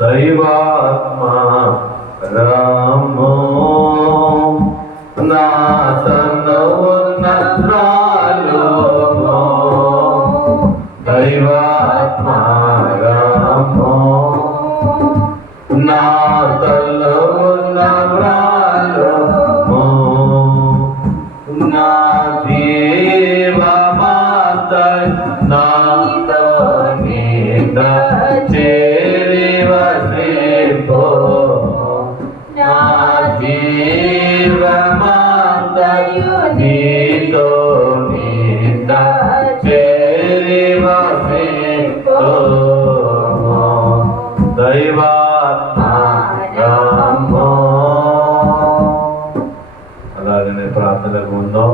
దైవాత్మ రామో నా తను నాలో దైవాత్మ రామో నా తను నాలో నా జీవ మాత నాతో నింద చేరి వసిపో నా జీవ మాత నీతో నింద చేరి వసిపో దైవాత్మ రామో. అలాగనే ప్రార్థనకు ఉందాం.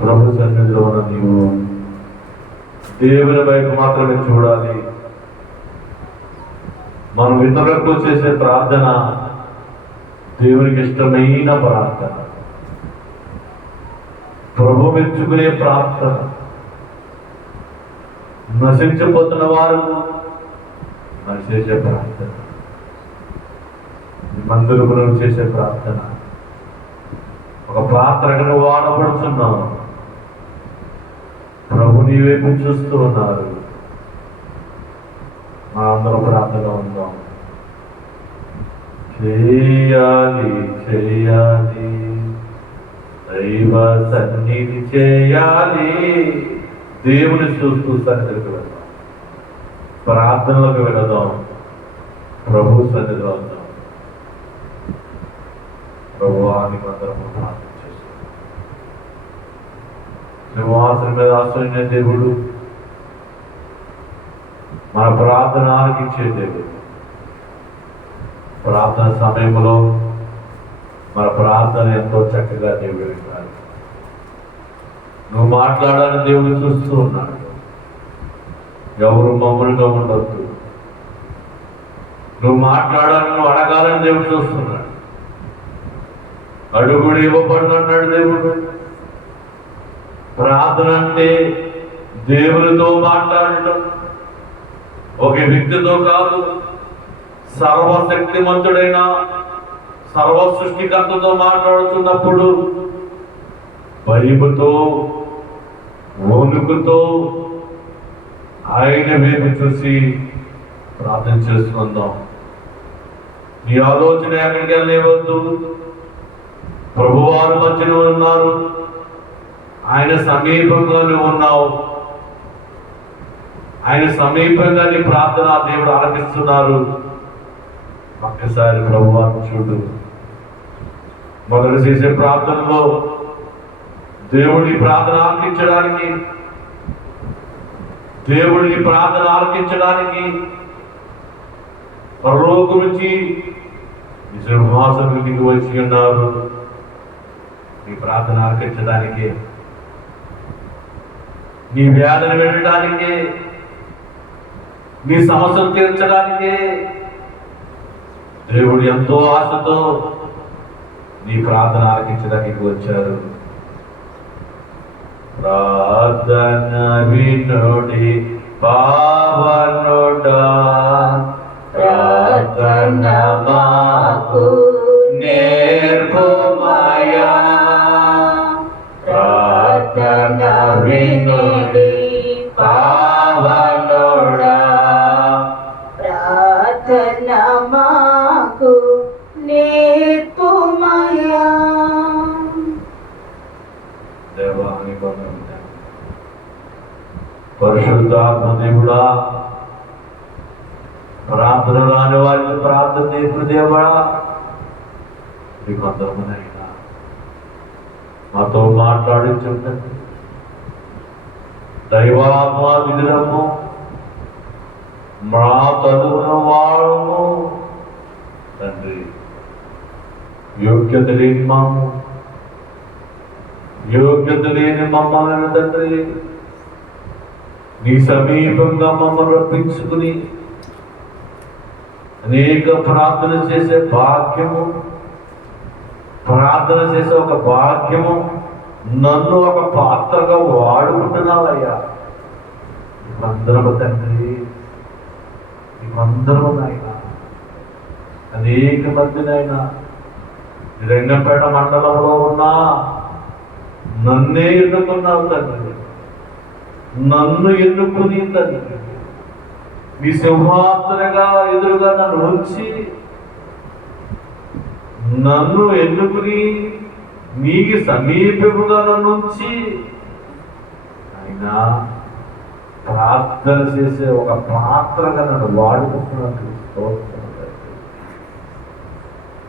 ప్రభు సన్నిధిలో ఉన్న నీవు దేవుని వైపు మాత్రమే చూడాలి. మనం ఇతరులకు చేసే ప్రార్థన దేవునికి ఇష్టమైన ప్రార్థన, ప్రభు మెచ్చుకునే ప్రార్థన. నశించిపోతున్న వారు మనం చేసే ప్రార్థన, మందులకు చేసే ప్రార్థన, ఒక పాత్రగా వాడబడుతున్నావు. ప్రభు నీ వైపు చూస్తూ ఉన్నారు. మా అందరం ప్రార్థన ఉందాం. చేయాలి చేయాలి దైవ సన్నిధి చేయాలి. దేవుని చూస్తూ సన్నిధికి వెళ్దాం, ప్రార్థనలకు వెళదాం, ప్రభు సన్నిధిలో ఉందాం. ప్రభువానికి అందరం ప్రార్థన చేస్తాం. సింహాసనం మీద ఆశ్రయించే దేవుడు, మన ప్రార్థన ఆలకించే దేవుడు. ప్రార్థన సమయంలో మన ప్రార్థన ఎంతో చక్కగా దేవుడు వింటాడు. నువ్వు మాట్లాడాలని దేవుడు చూస్తూ ఉన్నాడు. ఎవరు మమ్మల్నిగా ఉండొద్దు. నువ్వు మాట్లాడాలని, నువ్వు అడగాలని దేవుడు చూస్తున్నాడు. అడుగుడు ఇవ్వబడిన అన్నాడు దేవుడు. ప్రార్థన అంటే దేవునితో మాట్లాడటం, ఒక వ్యక్తితో కాదు, సర్వశక్తిమంతుడైన సర్వ సృష్టికర్తతో మాట్లాడుతున్నప్పుడు భయముతో వణుకుతో ఆయన వైపు చూసి ప్రార్థన చేసుకుందాం. నీ ఆలోచన ఎక్కడికి వెళ్ళవద్దు. ప్రభువారు మధ్యలో ఉన్నారు, ఆయన సమీపంగానే ఉన్నావు. ఆయన సమీపంగా నీ ప్రార్థన దేవుడు ఆలకిస్తున్నారు. ఒక్కసారి ప్రభువారు చూడు. మొదలు చేసే ప్రార్థనలో దేవుడి ప్రార్థన ఆలకించడానికి, దేవుడిని ప్రార్థన ఆలకించడానికి పరలోకం నుంచి సింహాసనానికి వచ్చి ఉన్నారు. నీ ప్రార్థన ఆలకించడానికి, నీ వ్యాధిని వెళ్ళడానికి, నీ సమస్యలు తీర్చడానికి దేవుడు ఎంతో ఆశతో నీ ప్రార్థన ఆలకించడానికి వచ్చారు. ప్రార్థన వినుడి పావనుడా, ప్రార్థన మాకు నేర్పుమయా. ప్రార్థన వినుడి పావనుడా, ప్రార్థన మాకు నేర్పుమయా. దేవాని పరిశుద్ధాత్మ దేవుడా, ప్రార్థన రాని వారికి ప్రార్థన నేర్పు దేవుడా. మీకు అందరమునైనా మాతో మాట్లాడించండి. దైవాత్మ విగ్రహము మా తదున వాడము తండ్రి. యోగ్యత లేని మాము, యోగ్యత లేని మమ్మల్ని తండ్రి నీ సమీపంగా మమ్మల్ని రప్పించుకుని అనేక ప్రార్థన చేసే భాగ్యము, ప్రార్థన చేసే ఒక భాగ్యము నన్ను ఒక పాత్రగా వాడుకుంటున్నావయ్యా. అందరము తండ్రి మేమందరూ నాయన అనేక మందినైనా రంగంపేట మండలంలో ఉన్న నన్నే ఎన్నుకున్నావు తండ్రి, నన్ను ఎన్నుకుని తండ్రి మీ సింహాసనగా ఎదురుగా నన్ను ఉంచి నన్ను ఎన్నుకుని మీకు సమీపముగా నన్ను ఉంచి ఆయన ప్రార్థన చేసే ఒక పాత్రగా నన్ను వాడుకుంటున్నాను.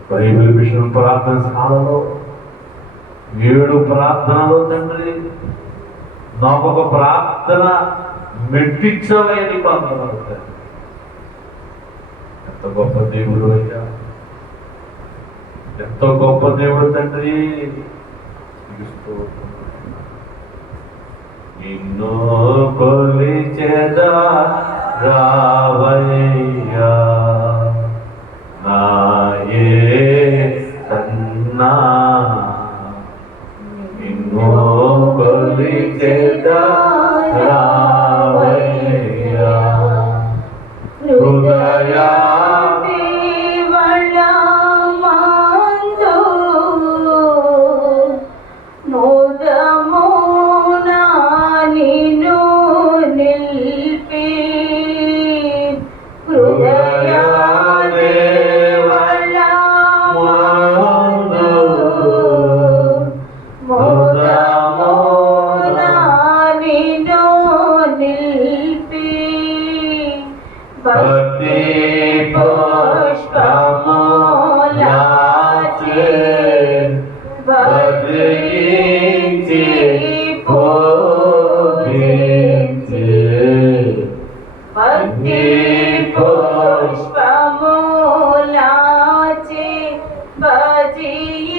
బైబిల్ మిషన్ ప్రార్థన స్థానంలో 7 ప్రార్థనలో తండ్రి నాకు ఒక ప్రార్థన మెట్టించలేని ప్రార్థనలు. ఎంత గొప్ప దేవుడు అయ్యా, ఎంత గొప్ప దేవుడు తండ్రి. నిన్ను కొలిచెదా రావయ్యా నా యేసన్నా, నిన్ను కొలిచెదా రావయ్యా హృదయా భక్తి పుష్పములాచే బదిలించి పూజించి, భక్తి పుష్పములాచే భజించి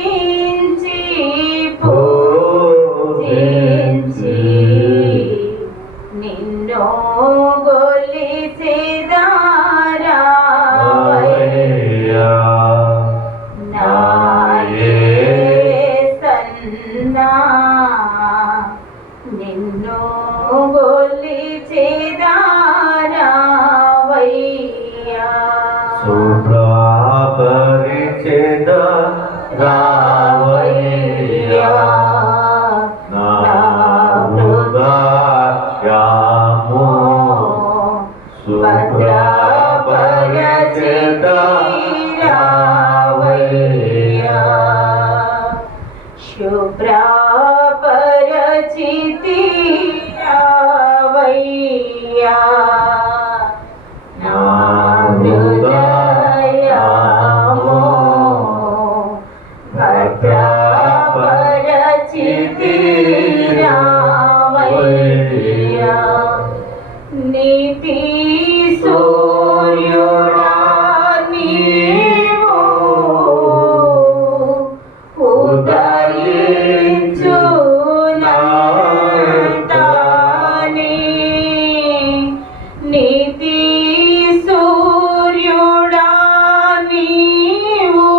పూజించి, నిన్ను కొలిచెదారావయ్యా నా యేసన్నా, నిన్ను కొలిచెదారావయ్యా శుభ్రపరిచెదారావయ్యా నా హృదయము శుభ్రపరిచెదారావయ్యా శుభ్రపరిచెదారావయ్యా నా హృదయము భద్రపరిచెదారావయ్యా నీతి సూర్యుడా నీవు ఉదయించునంతనే, నీతి సూర్యుడా నీవు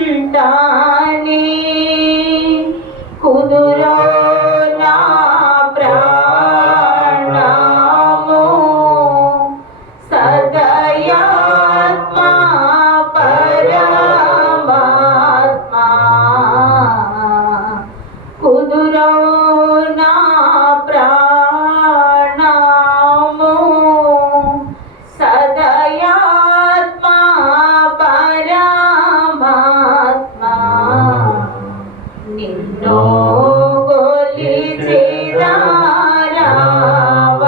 ఉదయించునంతనే, కుదురో నా ప్రాణము సదయాత్మ పరమాత్మ, కుదురో నా ప్రాణము సదయాత్మ పరమాత్మ, నిన్ను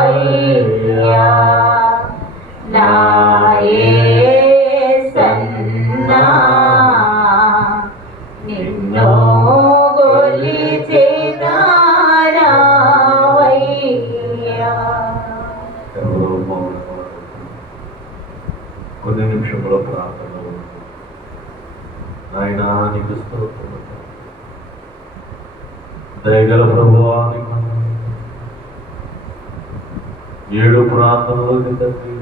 కొలిచెదారావయ్యా నా యేసన్నా, నిన్ను కొలిచెదారావయ్యా. కొన్ని నిమిషంలో ప్రార్థన నాయనా నీకు స్తోత్రం. దయగల ప్రభువా నీకు 7 ప్రాంతంలో తండ్రి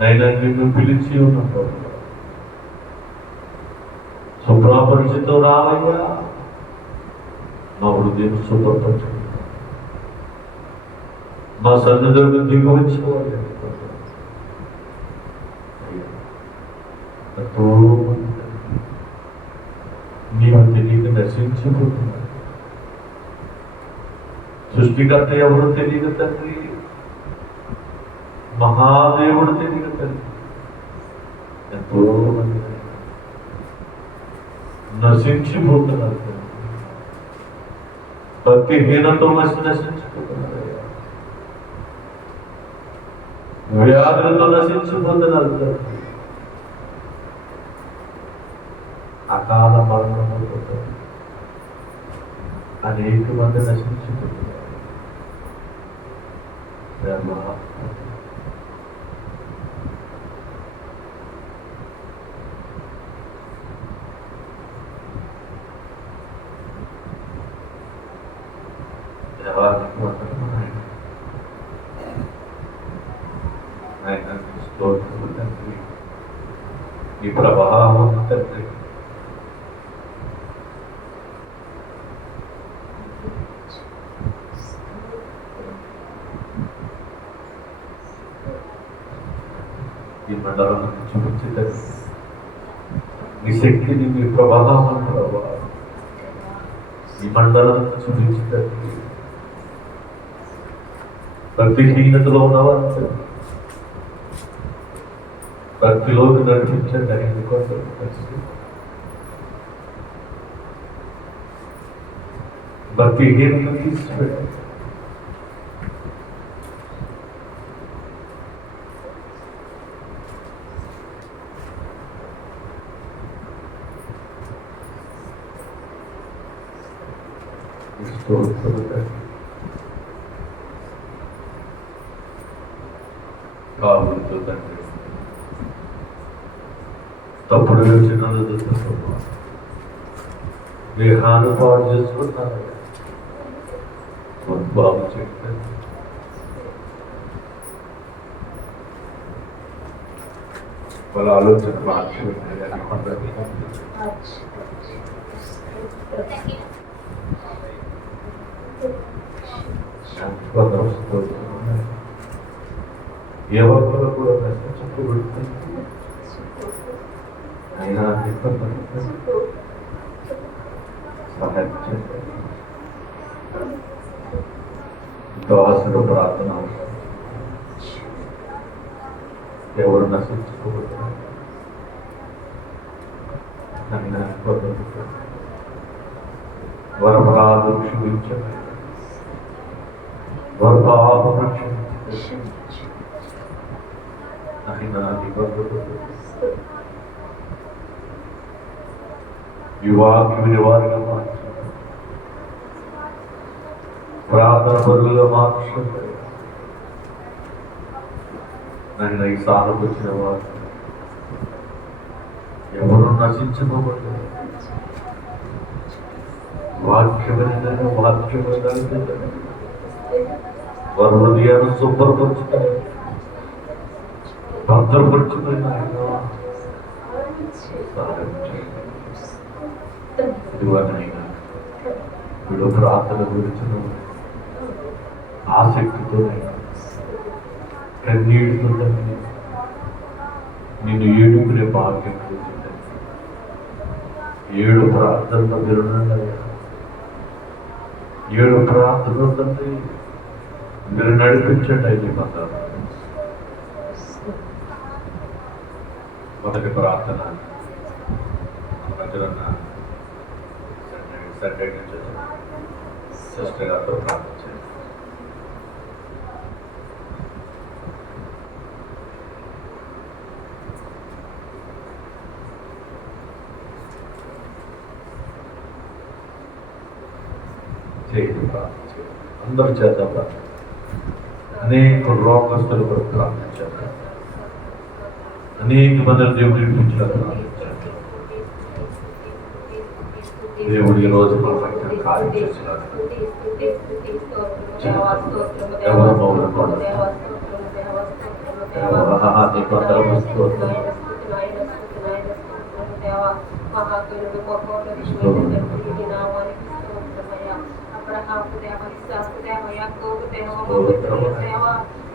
నైనా నిన్ను పిలిచి ఉన్న ప్రభు శుభ్రపరిచితో రావయ్యా మా హృదయం శుభ్రపరచు, మా సన్నిధిని దిగవచ్చుకోవాలి. ఎంతో మంది నీవు తెలియక నశించిపోతున్నారు. సృష్టికర్త ఎవరు తెలియదు తండ్రి, మహాదేవుడు తెలియదు తండ్రి. ఎంతో మంది నశించిపోతున్నారు తండ్రి. భక్తిహీనతో నశించిపోతున్నారు, వ్యాధులతో నశించిపోతున్నారు తండ్రి. అకాల మరణంతో అనేక మంది నశించిపోతున్నారు. ఆయన స్తోత్రము తండ్రి, ఈ ప్రభావం తండ్రి ఈ మండలాన్ని చూపించి తండ్రి, నీ శక్తిని, మీ ప్రభావం ప్రభావ ఈ మండలాన్ని చూపించి తండ్రి. భక్తిహీనతలో ఉన్నవారు భక్తిలోకి నడిపించండి. ఆయన కొంచెం భక్తిహీనత తీసిపెట్టండి. కావులతో తండ్రి తప్పుడు యోచనలతో దేహాన్ని పాడు చేసుకుంటున్నారు. బాబు చెప్పారు, వాళ్ళ ఆలోచన మార్చుకుంటారు. ఎవరు కూడా నశించబడుతుంది. అయినా సహాయం చేస్తారు. దాసుడు ప్రార్థన అవసరం. ఎవరు నశించుకోబడుతున్నారు. అయినా వరపరాధు క్షమించండి, వరపాపము క్షమించండి. అయినా ఈ వాక్యముని వారిగా మార్చండి, ప్రార్థన బదులుగా మార్చండి. నన్ను ఈ స్థానం వచ్చిన వారు ఎవరు నశించుకోబడ్డారు. వాక్యమైన వారి హృదయాన్ని శుభ్రపరుచుతారు, భద్రపరుచుకుని ఆయన సహాయం చేయండి. ఇదివనైనా వీడు ప్రార్థన గురించి ఆసక్తితో కన్నీటితో నిన్ను ఏడుకునే భాగ్యం కూర్చుంటే 7 ప్రార్థనలు వినండి. 7 ప్రార్థనలు తండ్రి మీరు నడిపించండి. అయితే మొదటి ప్రార్థన సండే నుంచి సిస్టర్ గారితో ప్రార్థించండి. అందరూ చేద్దాం ప్రార్థన. అనేక రోగస్తులు కూడా ప్రార్థించారు. అనేక మందిని దేవుడు విడిపించారు. ప్రార్థించారు. దేవుడు ఈ రోజు కార్యం చేస్తున్నారు. ఎవరు మౌనపడరు. అబ్రహాము దేవ, ఇస్సాకు దేవ, యాకోబు దేవ, మా పితరుల దేవ,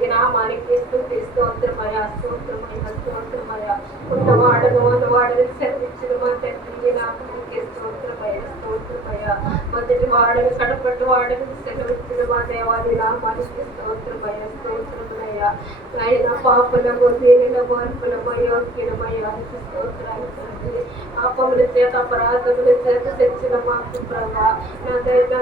ఈ నామానికి స్తోత్రమయ్యా, స్తోత్రమయ్యా, స్తోత్రమయ్యా. ఉన్నవాడను ఉన్నవాడని సెలవిచ్చిన మా తండ్రి, ఈ నామానికి స్తోత్రమయ్యా, స్తోత్రమయ్యా. మొదటి వాడని కడపటి వాడని సెలవిచ్చిన మా దేవాది నామానికి స్తోత్రమయ్యా, స్తోత్రమయ్యా. ఆయన పాపలము దీనిలము అల్పులము యోగ్యులమయ్యా, స్తోత్రాలు తండ్రి. పాపముల చేత అపరాధముల చేత తెచ్చిన మాకు ప్రభా, నా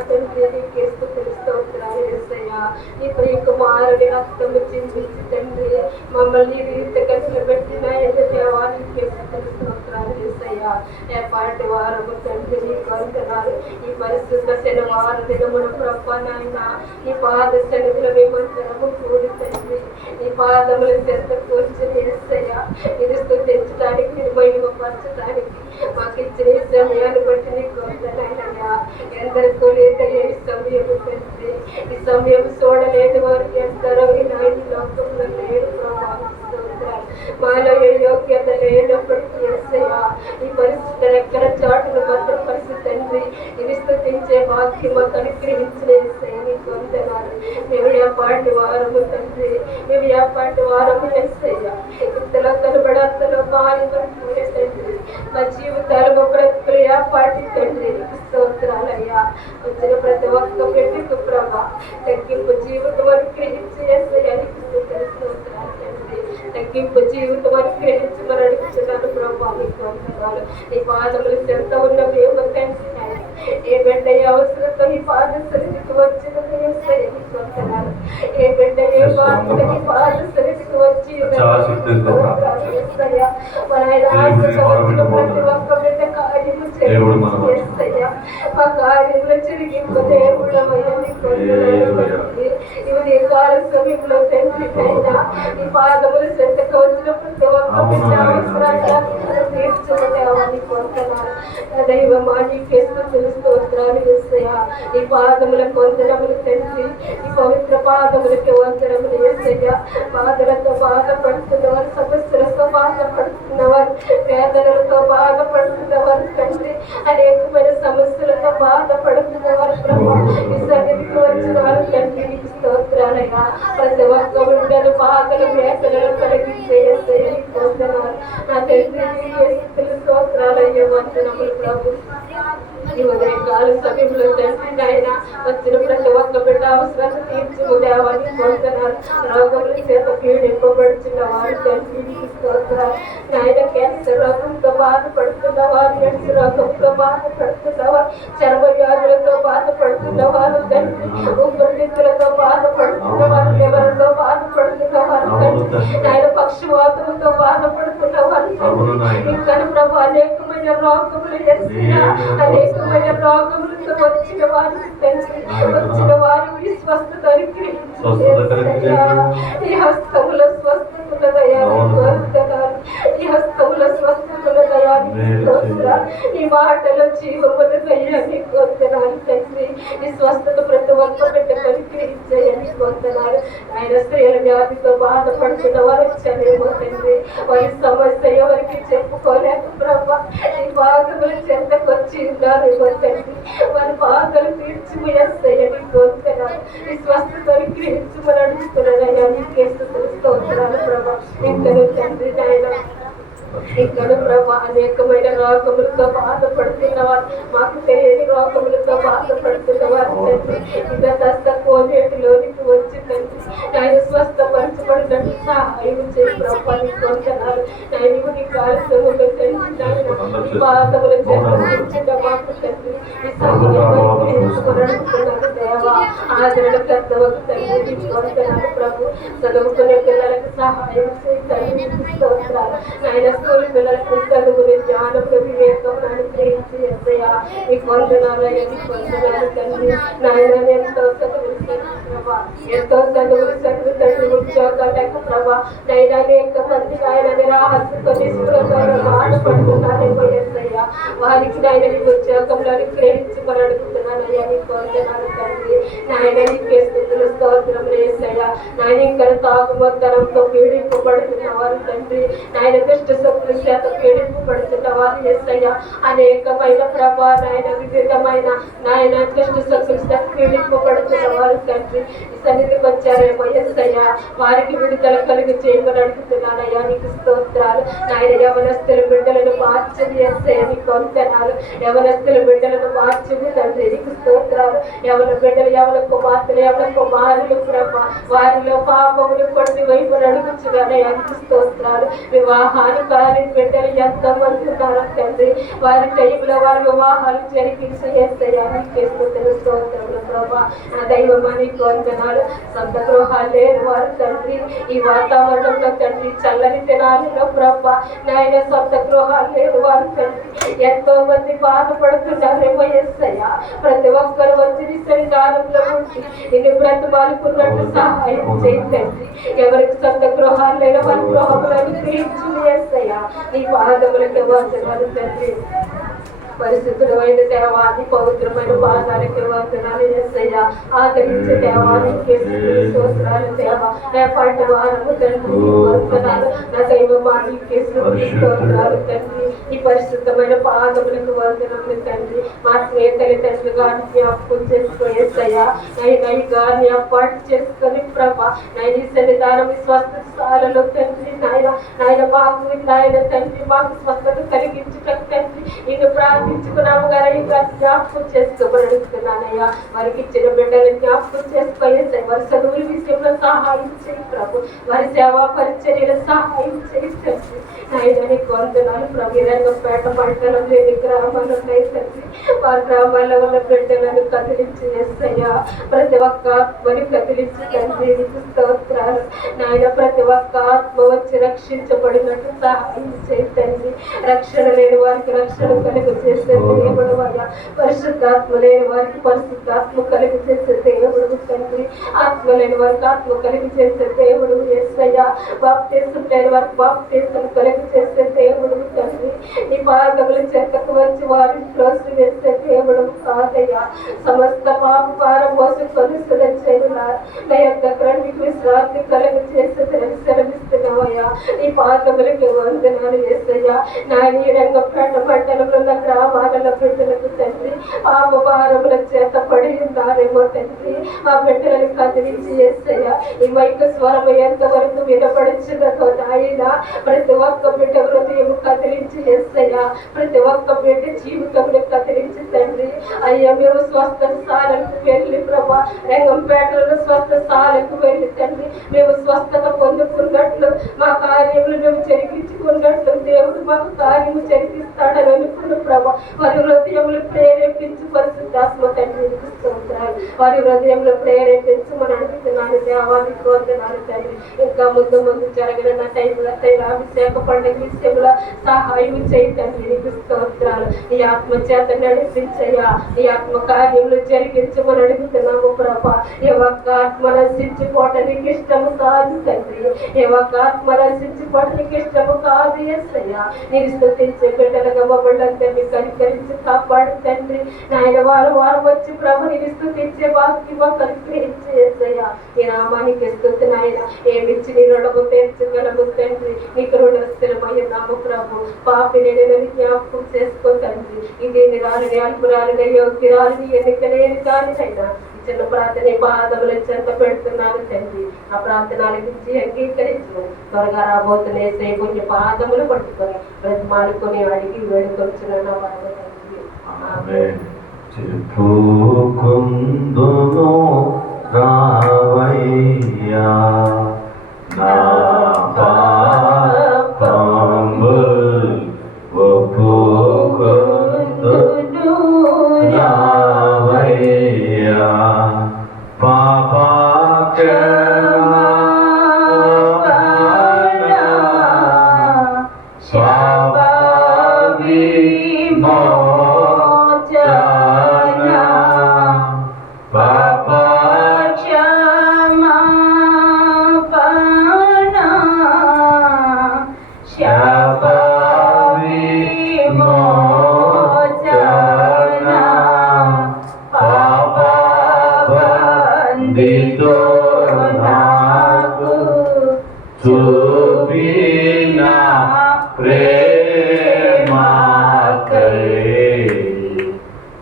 తండ్రి నీకే స్తుతులు స్తోత్రాలు యేసయ్యా. నీ ప్రియ కుమారుని రక్తము చిందించి తండ్రి మమ్మల్ని రీతిగా నిలబెట్టిన దేవానికి స్తుతులు స్తోత్రాలు యేసయ్యా. ఏపాటి వారము తండ్రి నీకు వందనాలు. ఈ పరిశుద్ధ శనివారం దినమున ప్రభా నాయన నీ పాద సన్నిధిలో మేమందరము కూడి తండ్రి నీ పాదముల చెంత కూర్చుని యేసయ్యా ఇది స్తుతించడానికి నీ మహిమపరచడానికి మాకు ఇచ్చిన ఈ సమయాన్ని బట్టి నీకు వందనాలయ్యా. ఎందరికో లేదయ్యా ఈ సమయము తండ్రి, ఈ సమయం చూడలేని వారికి ఎందరో ఈ నాయన లోకంలో లేరు ప్రభావం. మాలో ఏ యోగ్యత లేనప్పటికీ యేసయ్యా ఈ పరిస్థితులు ఎక్కడ చాటును భద్రపరిచి తండ్రి ఇది స్తుతించే భాగ్యం మాకు అనుగ్రహించిన యేసయ్యా నీకు వందనాలు. మేము ఏపాటి వారము తండ్రి, మేము ఏపాటి వారము యేసయ్యా. ఇంతలో కనబడంతలో మారిపోయే తండ్రి మా జీవితాలు మా బ్రతుకులు ఏపాటి తండ్రి నీకు స్తోత్రాలయ్యా. వచ్చిన ప్రతి ఒక్క బిడ్డకు ప్రభా తగ్గింపు జీవితం అనుగ్రహించి యేసయ్యా నీకు స్తోత్రాలు తండ్రి. తగ్గింపు జీవితం అనుగ్రహించి మరి అడుగుతున్నాను ప్రభా నీకు వందనాలు. నీ పాదములు చెంత ఉన్న మేము తండ్రి ఏ బిడ్డ అవసరంతో ఈ పాద సన్నిధికి వచ్చిన యేసయ్యా నీకు వందనాలు. ఏ బిడ్డ ఏ బాధ ఈ పాద సన్నిధికి వచ్చి యేసయ్యా మన ప్రతి ఒక్క బిడ్డ కార్యము చేయండి యేసయ్యా. మా కార్యములు జరిగింపు దేవుడమయ్యా నీకు వందనాలు. ఇవి నీ కాల సమయంలో తండ్రి అయినా ఈ పాదములు చెంతకు వచ్చిన ప్రతి ఒక్క బిడ్డ అవసరాలు తీర్చుకునేవా నీకు వందనాలు. దైవమా నీకే స్తుతులు స్తోత్రాలు యేసయ్యా. ఈ పాదములకు వందనములు తండ్రి, ఈ పవిత్ర పాదములకి వందనములు యేసయ్యా. బాధలతో బాధపడుతున్నవారు, సమస్యలతో బాధపడుతున్నవారు, వేదనలతో బాధపడుతున్నవారు తండ్రి, అనేకమైన సమస్యలతో బాధపడుతున్నవారు ప్రభా ఈ సన్నిధికి వచ్చిన వారు తండ్రి నీకు స్తోత్రాలయ్యా. ప్రతి ఒక్క బిడ్డలు బాధలు వేదనలు కలిగించే యేసయ్యా నీకు వందనాలు. నా తండ్రి నీకే స్తుతులు స్తోత్రాలయ్యా, వందనములు ప్రభు. ఈ ఉదయకాల సమయంలో తండ్రి నాయన వచ్చిన ప్రతి ఒక్క బిడ్డ అవసరాన్ని తీర్చుము దేవానికి వందనాలు. రోగముల చేత పీడింపబడుతున్న వారు తండ్రి నీకు స్తోత్రాలు నాయన. క్యాన్సర్ రోగంతో బాధపడుతున్న వారు, ఎడ్స్ రోగంతో బాధపడుతున్న వారు, చర్మ వ్యాధులతో బాధపడుతున్న వారు తండ్రి, ఊపిరితిత్తులతో బాధపడుతున్న వారు, లివర్తో బాధపడుతున్న వారు తండ్రి నాయన, పక్షవాతంతో బాధపడుతున్న వారు ఇంకా ప్రభు అనేకమైన రోగములు యేసయ్యా, అనేకమైన రోగములతో వచ్చిన వారు తండ్రి, వచ్చిన వారికి స్వస్థత అనుగ్రహించు ఈ హస్తముల స్వస్థతల దయానికి వందనాలు. ఈ హస్తముల స్వస్థతల దయానికి స్తోత్రాలు. ఈ మాటల జీవముల దయానికి వందనాలు తండ్రి. ఈ స్వస్థత ప్రతి ఒక్క బిడ్డకు అనుగ్రహించని వందనాలు. ఆయన స్త్రీల వ్యాధితో బాధపడుతున్న వారు వచ్చారేమో తండ్రి, వారి సమస్య ఎవరికి చెప్పుకోలేక ప్రభా ఈ బాధముల చెంతకు వచ్చి ఉన్నారు తండ్రి, వారి బాధలు తీర్చుము యేసయ్యా నీకు వందనాలు. ఈ స్వస్థత అనుగ్రహించుమని అడుగుతున్నానయ్యా నీకే స్తుతులు స్తోత్రాలు ప్రభా. ఇంకను తండ్రి నాయన ఇక్కడ ప్రభా అనేకమైన రోగములతో బాధపడుతున్నవారు, మాకు తెలియని రోగములతో బాధపడుతున్నవారు తండ్రి, ఇదంతా కోనేటిలోనికి వచ్చి తండ్రి ఆయన స్వస్థపరచబడినట్టు సహాయం చేసి ప్రభా నీకు వందనాలు. నేను నీ కార్యక్రమంలో తండ్రి బాధముల చేత మాకు తండ్రి ఈ సమయంలో దేవా ఆదరణ పెద్దవకు తండ్రి నీకు వందనాలు ప్రభు. చదువుకునే పిల్లలకు సహాయం చేసి తండ్రి నీకు స్తోత్రాలు నాయన. స్కూల్ పిల్లలకు చదువుని జ్ఞానపు వివేకం అనుగ్రహించి యేసయ్యా నీకు వందనాలయ్యా, నీకు వందనాలు తండ్రి నాయన. ఎంతో చదువులు ప్రభా, ఎంతో చదువులు చదువు తండ్రి, ఉద్యోగాలు లేక ప్రభా నైనా అనేక మంది ఆయన నిరాశతో నిస్పృహతో బాధపడుతున్నారేమో యేసయ్యా, వారికి నాయన నీ ఉద్యోగంలో అనుగ్రహించమని అడుగుతున్నానయ్యా నీకు వందనాలు తండ్రి నాయన. నీకే స్తుతులు స్తోత్రం యేసయ్యా. నాయన ఇంకా తాగుబోతనంతో పీడింపబడుతున్న వారు తండ్రి, నాయన దుష్ట శక్తుల చేత పీడింపబడుతున్న వారు యేసయ్యా. అనేకమైన ప్రభా నాయన వివిధమైన నాయన దుష్ట శక్తుల చేత పీడింపబడుతున్న వారు తండ్రి ఈ సన్నిధికి వచ్చారేమో యేసయ్యా. వారికి విడుదల కలిగి చేయమని అడుగుతున్నానయ్యా. నీకు స్తోత్రాలు నాయన. యవనస్తుల బిడ్డలను మార్చని యేసయ్యా, నీకు వందనాలు. యవనస్తుల బిడ్డలను మార్చని తండ్రి, నీకు స్తోత్రాలు. యవన బిడ్డలు, యవన కుమార్తెలు, యవన కుమారులు ప్రభా, వారిలో పాపములు కొన్ని వైపుని అడుగుచున్నానయ్యా. నీకు స్తోత్రాలు. వివాహాలు కాని బిడ్డలు ఎంతో మంది ఉన్నారు తండ్రి. వారి టైంలో వారి వివాహాలు జరిపించి యేసయ్యా, నీకే స్తోత్రములు ప్రభా. నా దైవమా నీకు వందనాలు. సొంత గృహాలు లేని వారు తండ్రి, ఈ వాతావరణంలో తండ్రి చల్లని దినాలలో ప్రభా నాయన సొంత గృహాలు లేని వారు తండ్రి ఎంతో మంది బాధపడుతున్నారేమో యేసయ్యా. ప్రతి ఒక్కరు వచ్చి నీ సన్నిధానంలో ఉండి నిన్ను బ్రతమాలుకున్నట్టు సహాయం చేయండి. ఎవరికి సొంత గృహాలు లేని వారి గృహములను గ్రహించింది యేసయ్యా. నీ పాదములకి వందనాలు తండ్రి. పరిశుద్ధమైన దేవాన్ని, పవిత్రమైన పాదాలకి వందనాలు యేసయ్యా. ఆదరించే దేవానికి స్తోత్రాలు దేవా. రేపటి వారము తండ్రి వందనాలు. నా దైవమానికి స్తోత్రాలు తండ్రి. ఈ పరిశుద్ధమైన పాదములకు వందనములు తండ్రి. మా స్నేహితులు తండ్రి గారిని జ్ఞాపకం చేసుకో యేసయ్యా. నై గారిని అపాటు చేసుకొని ప్రభా నైని సన్నిధానం స్వస్థాలలో తండ్రి నాయన మాకు నాయన తండ్రి మాకు స్వస్థత కలిగించుటకు తండ్రి నిన్ను ప్రార్థించుకున్నాము గారు. జ్ఞాపకం చేసుకోమని అడుగుతున్నానయ్యా. వారికి ఇచ్చిన బిడ్డలు జ్ఞాపకం చేసుకో యేసయ్యా. వారి చదువుల విషయంలో సహాయం చేయి ప్రభు. వారి సేవా పరిచర్యలో సహాయం చేయి తండ్రి. నాయనానికి వందనాలు ప్రభు. రంగంపేట మండలం లేని గ్రామాల్లో తండ్రి వారి గ్రామాల్లో ఉన్న బిడ్డలను కదిలించి యేసయ్యా. ప్రతి ఒక్క ఆత్మని కదిలించి తండ్రి నీకు స్తోత్రాలు నాయన. ప్రతి ఒక్క ఆత్మ వచ్చి రక్షించబడినట్టు సహాయం చేయి తండ్రి. రక్షణ లేని వారికి రక్షణ కలుగు చేసే దేవుడు అయ్యా. పరిశుద్ధాత్మ లేని వారికి పరిశుద్ధాత్మ కలుగు చేసే దేవుడు తండ్రి. ఆత్మ లేని వారికి ఆత్మ కలిగి చేసే దేవుడు యేసయ్యా. బాప్తిసం లేని వారికి బాప్తిసం కలిగి చేసే దేవుడు తండ్రి. నీ పాదముల చెక్కకు వచ్చి వారిని ప్రోత్స వేసే దేవుడు కాదయ్యా. సమస్త పాప భారం మోసం కొలుస్తున్న చేయులా నా యొక్క క్రణికి విశ్రాంతి కలుగు చేసే సెలవిస్తున్నావయ్యా. నీ పాదములకి వందనాలు యేసయ్యా. నా ఈ రంగపేట మండలంలో ఉన్న గ్రామాలలో బిడ్డలకు తండ్రి పాప భారముల చేత పడి ఉన్నారేమో తండ్రి. ఆ బిడ్డలను కదిలించి యేసయ్యా. ఈ మైక స్వరం ఎంతవరకు వినపడుచున్నదో నాయన ప్రతి ఒక్క బిడ్డ హృదయం కదిలించి యేసయ్యా. ప్రతి ఒక్క బిడ్డ జీవితంలో కదిలించి తండ్రి అయ్యా. మేము స్వస్థశాలకు వెళ్ళి ప్రభా రంగంపేటలో స్వస్థశాలకు వెళ్ళి తండ్రి మేము స్వస్థత పొందుకున్నట్లు మా కార్యములు మేము జరిగించుకున్నట్లు దేవుడు మాకు కార్యము జరిగిస్తాడని అనుకున్న ప్రభా వారి హృదయంలో ప్రేరేపించి పరిశుద్ధాత్మ తండ్రి స్తోత్రాలు. వారి హృదయంలో ప్రేరేపించమని అడుగుతున్నాను దేవానికి వందనాలు తండ్రి. ఇంకా ముందు ముందు జరిగిన నా తైలాభిషేక పండుగ విషయంలో సహాయం చేయి తండ్రి నీకు స్తోత్రాలు. నీ ఆత్మ చేత నడిపించయ్యా. నీ ఆత్మ కార్యములు జరిగించమని అడుగుతున్నాము ప్రభా. ఏ ఒక్క ఆత్మ నశించిపోవటానికి ఇష్టము కాదు తండ్రి. ఏ ఒక్క ఆత్మ నశించిపోవటానికి ఇష్టము కాదు యేసయ్యా. నీకు స్తుతించే బిడ్డలుగా మమ్మల్ని అందరినీ కనికరించి కాపాడు తండ్రి. నాయన వారు వచ్చి ప్రభు నీకు స్తుతించే వాక్యం కనికరించి యేసయ్యా. ఈ నామానికి స్తుతి నాయన. ఏమిచ్చి నీ రుణము తీర్చగలము తండ్రి. నీకు రుణస్థిరమయ్య నామ ప్రభు. పాపిని నేను జ్ఞాపకం చేసుకో తండ్రి. ఇది నిరాలని అల్పురాలుగా యోగ్యురాలని ఎన్నికలేని దానినైనా చిన్న ప్రార్థన పాదముల చెంత పెడుతున్నాను తండ్రి. ఆ ప్రార్థనలకి అంగీకరించు. త్వరగా రాబోతున్న యేసయ్య కొంచెం పాదములు పట్టుకొని బ్రతిమాలుకొని అడిగి వేడుకొచ్చున్నాను రావయ్యా. నా పాపముల్ ఒప్పుకొందును రావయ్యా. పాపక్షమాపణ స్వవిమోచన పాపక్షమాపణ శాపవిమోచన పాపబంధన మందితో నాకు చూపిన ప్రేమకై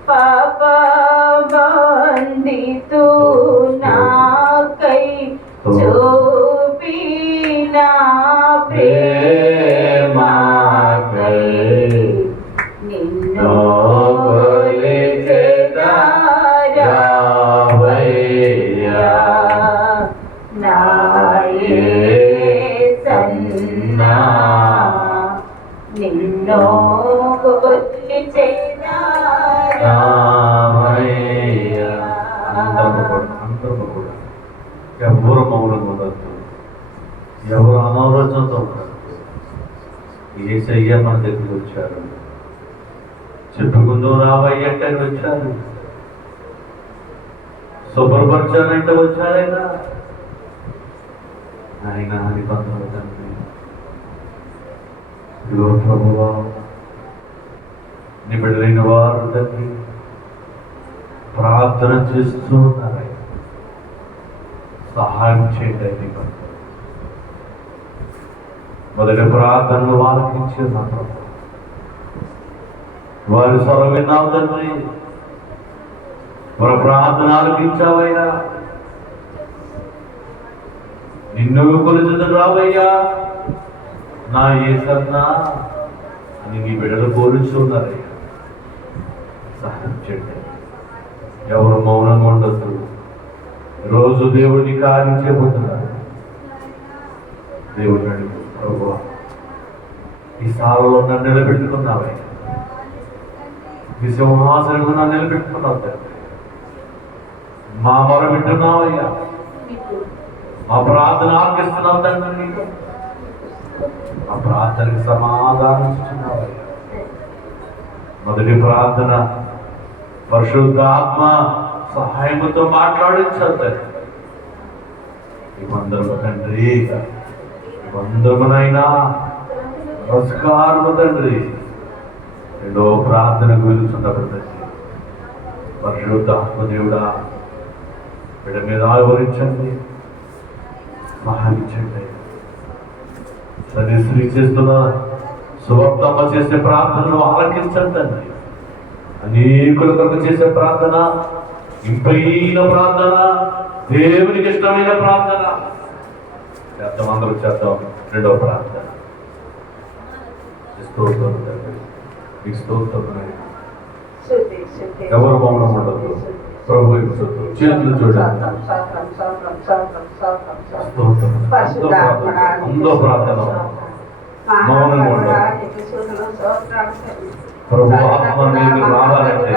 పాపబందితు నాకై చూపిన ప్రేమకై నిన్ను కొలిచెదా రావయ్యా నా యేసన్నా నిన్ను కొలిచెదా రావయ్యా. అందరూ కూడా ఎవరు మౌనంగా ఉండద్దు, ఎవరు అనాలోచనతో ఉండద్దు. యేసయ్య మన దగ్గరికి వచ్చారు, చెప్పుకుందో రావయ్య అంటే వచ్చారు, శుభ్రపరచాలంటే వచ్చారైనా ఆయన నిబంధన తండ్రి. ఇదిగో ప్రభువా, నీ బిడ్డలైన వారు తండ్రి ప్రార్థన చేస్తూ ఉన్నారు, సహాయం చేయండి. నిబంధన మొదటి ప్రార్థనలు వాళ్ళకి ఇచ్చిన ప్రభు, వారి స్వరం విన్నావు తండ్రి, వారి ప్రార్థన ఆలకించావయ్యా. నిన్ను కొలుచుదు రావయ్యా నా యేసన్నా అని నీ బిడ్డలు కోరుచున్నారయ్యా. సహాయం చేయండి. ఎవరు మౌనంగా ఉండొద్దు. రోజు దేవుడిని కార్యం చేయబోతున్నారు. దేవుడు అడుగు ప్రభువా, ఈ సాలలో నన్ను నిలబెట్టుకున్నావయ్యా, ఈ సింహాసనం నన్ను నిలబెట్టుకున్నావు తండ్రి. మా మొర వింటున్నావయ్యా, మా ప్రార్థన ఆలకిస్తున్నావు తండ్రి. మా ప్రార్థనకి సమాధానం ఇస్తున్నావయ్యా. మొదటి ప్రార్థన పరిశుద్ధాత్మ సహాయముతో మాట్లాడించావు తండ్రి. ఇవందరము తండ్రి, ఇవందరమునైనా నమస్కారము తండ్రి. రెండో ప్రార్థనకు వెలుచున్నప్పుడు తండ్రి, పరిశుద్ధాత్మ దేవుడా బిడ్డ మీద ఆవరించండి, సహాయించండి. సన్నిశ్రీ చేస్తున్న సువర్తమ్మ చేసే ప్రార్థనను ఆలకించండి తండ్రి. అనేకుల కొరకు చేసే ప్రార్థన ఇంపైన ప్రార్థన, దేవునికి ఇష్టమైన ప్రార్థన చేద్దాం, అందరూ చేద్దాం. రెండవ ప్రార్థన స్తోత్రం తండ్రి, ఈ స్తోత్రం ఎవరు మౌనం ఉండదు. ప్రభు చేతులు చూడండి. అందరూ ప్రార్థన మౌనంగా ఉండదు. ప్రభు ఆత్మ మీకు రావాలంటే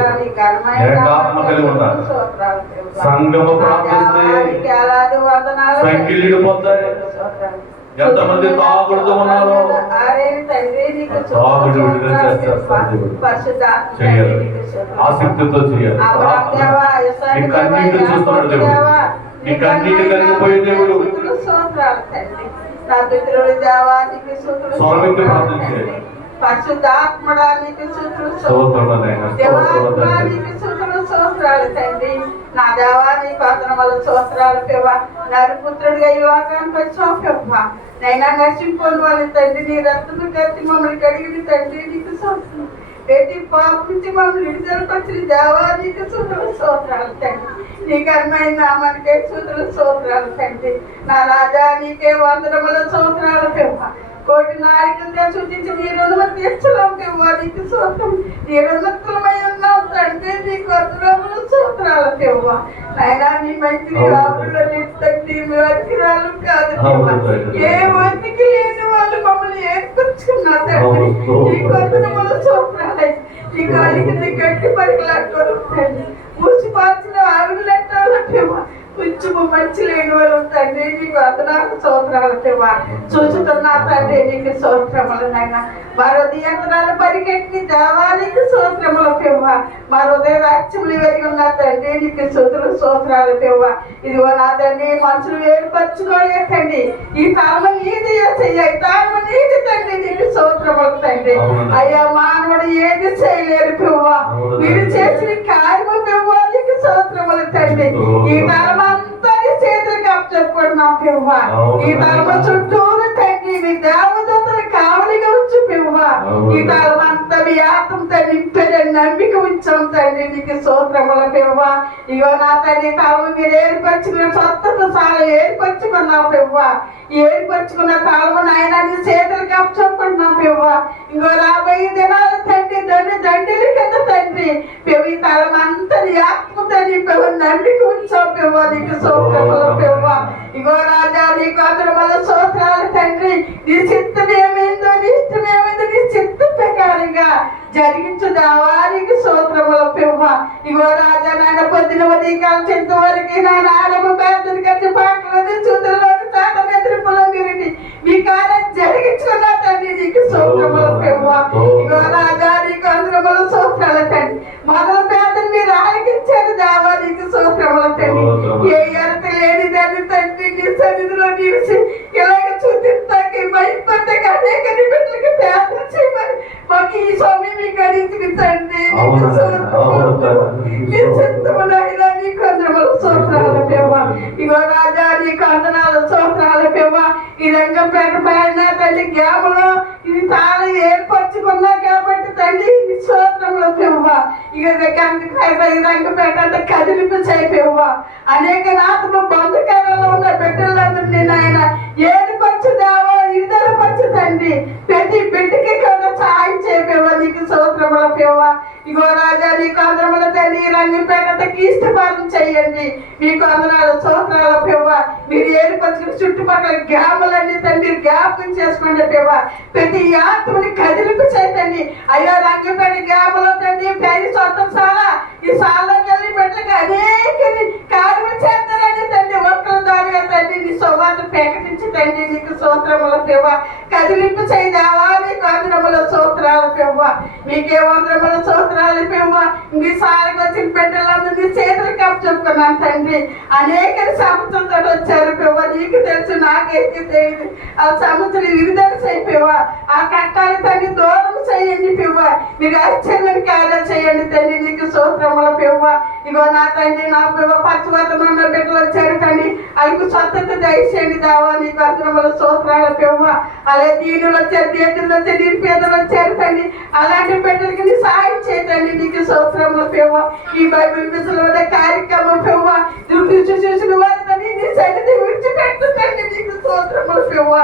ఏకాత్మ కలిగి ఉండాలి. సంఘము ప్రార్థిస్తే సంఖ్యలు పోతాయి. ఎంతమంది తాగుడుతూ ఉన్నారో తాగుడు విడుదల చేస్తారు. చేయాలి, ఆసక్తితో చేయాలి. నీ కన్నీటి చూస్తున్నాడు దేవుడు, నీ కన్నీటి కలిగిపోయే దేవుడు. స్వామికి ప్రార్థన చేయాలి. పరిశుద్ధాత్మడానికి స్తోత్రాలు తండ్రి. నా దేవాన్ని పాత్రముల స్తోత్రాలు పెవ్వ. నరుపుత్రుడిగా ఈ లోకానికి వచ్చావు పెవ్వ. నైనా నశింపోని వాళ్ళు తండ్రి, నీ రక్తము కత్తి మమ్మల్ని కడిగిన తండ్రి నీకు స్తోత్రం. ప్రతి పాప నుంచి మమ్మల్ని విడుదలపరిచిన దేవానికి స్తోత్రాలు తండ్రి. నీ కర్మైన నామానికే స్తోత్రాలు తండ్రి. నా రాజా నీకే వందనముల స్తోత్రాలు పెవ్వ. కోటి నాయకులుగా సూచించి నీ రుణము తీర్చలేం నీకు స్తోత్రం. నీ రుణత్వమై ఉన్నావు తండ్రి, నీకు వందనములు స్తోత్రాలు పెవ్వ. నాయనా నీ మంచి రాబుల్లో తండ్రి వతిరాలు కాదు. ఏ వతికి లేని వాళ్ళు మమ్మల్ని ఏర్పరచుకున్నారు తండ్రి, నీకు వందనములు స్తోత్రాలు. నీ కాలి కింద గట్టి పరిగలాడుకోరు తండ్రి, మూసిపాల్చిన ఆవిడలంటారు పెవ్వ. కొంచెము మంచి లేని వాళ్ళు తండ్రి, నీకు వందనాలు స్తోత్రాలు పెవ్వ. చూచుతున్నా తండ్రి నీకు స్తోత్రములనైనా. మా హృదయంతరాలు పరిగెట్టి దేవానికి స్తోత్రములు పెవ్వ. మా హృదయ రాజ్యములు వెరిగి ఉన్న తండ్రి నీకు స్తోత్రాలు పెవ్వ. ఇదిగో నా తండ్రి మనుషులు ఏర్పరచుకోలేకండి. ఈ కాలం నీది అయ్యా, ఈ కాలం నీది తండ్రి, నీకు స్తోత్రములు తండ్రి. అయ్యా మానవుడు ఏది చేయలేరు పెవ్వ, మీరు చేసిన కార్యము పెవ్వ నీకు స్తోత్రములు తండ్రి. ఈ కాలం అంతా పివ్వ. ఈ తలమ చుట్టూరు తండ్రి మీ దేవదూతలు కావలిగా ఉంచు పివ్వ. ఈ తలమంతా మీ ఆత్మతో నింపేది నమ్మిక ఉంచాం తండ్రి నీకు స్తోత్రముల పివ్వ. ఇగో నా తండ్రి తలము మీరు ఏర్పరచుకున్న స్వస్థత చాలా ఏర్పరచుకున్నావు పివ్వ. ఏర్పరచుకున్న తలము నాయన నీ చేతులకి అప్పచెప్పుకుంటున్నాం పివ్వ. ఇంకో రాబోయే దినాలు తండ్రి దండిలి కింద తండ్రి పివ్వ ఈ తలమంతా నీ ఆత్మతో నింపేవ నమ్మిక ఉంచావు పివ్వ నీకు స్తోత్రముల పివ్వ. ఇగో రాజా నీకు అందరముల స్తోత్రాలు తండ్రి. నీ చిత్తం ఏమైందో నీ ఇష్టం ఏమైందో నీ చిత్త ప్రకారంగా జరిగించు దేవానికి స్తోత్రముల పివ్వ. ఇగో రాజా నాయన పొద్దున ఉదయకాలం చింత వరకు నాయన ఆడము పేదలు కట్టి పాటలోని చూతుల్లోని చాట మెదిరింపులో మీరుని మీ కార్యం జరిగించుకున్నా తండ్రి నీకు స్తోత్రముల పివ్వ. ఇగో రాజా నీకు అందరముల స్తోత్రాల తండ్రి. మొదలు పేదలు మీరు ఆలకించారు దేవా నీకు స్తోత్రముల తండ్రి. ఏ ఎరత లేని దాన్ని తండ్రి నీ సన్నిధిలో నిలిచి ఇలాగ చూపిస్తాకి భయపడక అనేక నిమిషాలకి పేదలు చేయమని మాకు ఈ స్వామి మీకు అడిగింది తండ్రి నీకు చిత్తమునైనా నీకు అందరముల స్తోత్రాల పివ్వ. ఇగో రాజా నీకు అందనాల స్తోత్రాల పివ్వ. ఈ రంగంపేట పైన తండ్రి గ్యాములో ఇది చాలా ఏర్పరచుకున్నా కాబట్టి తండ్రి ఇది స్తోత్రముల పివ్వ. ఇక రంగపేట అంటే కదిలింపు చేయిపివ్వ. అనేక నాకులు బంధకాలలో ఉన్న బిడ్డలందరినీ నాయన ఏర్పరచుదావో విడుదలపరచు తండ్రి. ప్రతి బిడ్డకి కూడా సాయం చేపివ్వ నీకు స్తోత్రముల పివ్వ. ఇగో రాజా నీకు అందరముల తండ్రి రంగంపేటకి ఇష్టపాలన చేయండి. మీకు అందనాల స్తోత్రాల పివ్వ. మీరు ఏర్పరచుకుని చుట్టుపక్కల గ్యాములన్నీ తండ్రి జ్ఞాపకం చేసుకోండి పివ్వ. ప్రతి ఆత్మని కదిలింపు చేయండి అయ్యో రంగంపేట గ్యాములో తండ్రి పేరు సొంతం సాలా ఈ సాల్లోకి వెళ్ళి పెట్టక అనేక కార్యములు చేస్తారని తండ్రి ఒక్కల దారిగా తండ్రి నీ సువార్త ప్రకటించి తండ్రి నీకు స్తోత్రముల పివ్వ. కదిలింపు చేయదావా నీకు అందరముల స్తోత్రాల పివ్వ. మీకే వందరముల స్తోత్రాలు పివ్వ. నీ సారికి వచ్చిన బిడ్డలందరూ నీ చేతులకి అప్పచెప్పుకున్నాను తండ్రి. అనేక సంవత్సరంతో వచ్చారు పివ్వ. నీకు తెలుసు నాకైతే తెలియదు. ఆ సంవత్సరం విడుదల చేయిపివ్వ. ఆ కట్టాలి తండ్రి దూరం చేయండి పివ్వ. మీరు ఆశ్చర్యం కార్యాలు చేయండి తండ్రి నీకు స్తోత్రముల పివ్వ. ఇగో నా తండ్రి నా పివ్వ పచ్చివతం ఉన్న బిడ్డలు వచ్చారు తండ్రి. వాళ్ళకు స్వతంత్ర దయచేయండి దావా నీకు అందరముల స్తోత్రాల పివ్వ. అలాగే దీనులు వచ్చారు దేతులు వచ్చారు నిరుపేదలు వచ్చారు తండ్రి. అలాంటి బిడ్డలకి నీ సహాయం చేయతండి నీకు స్తోత్రముల పివ్వ. ఈ బైబిల్ మిషన్లోనే కార్యక్రమం పివ్వ. చూసిన వారు తండ్రి నీ సన్నిధి విడిచిపెట్టుతండి నీకు స్తోత్రముల పివ్వ.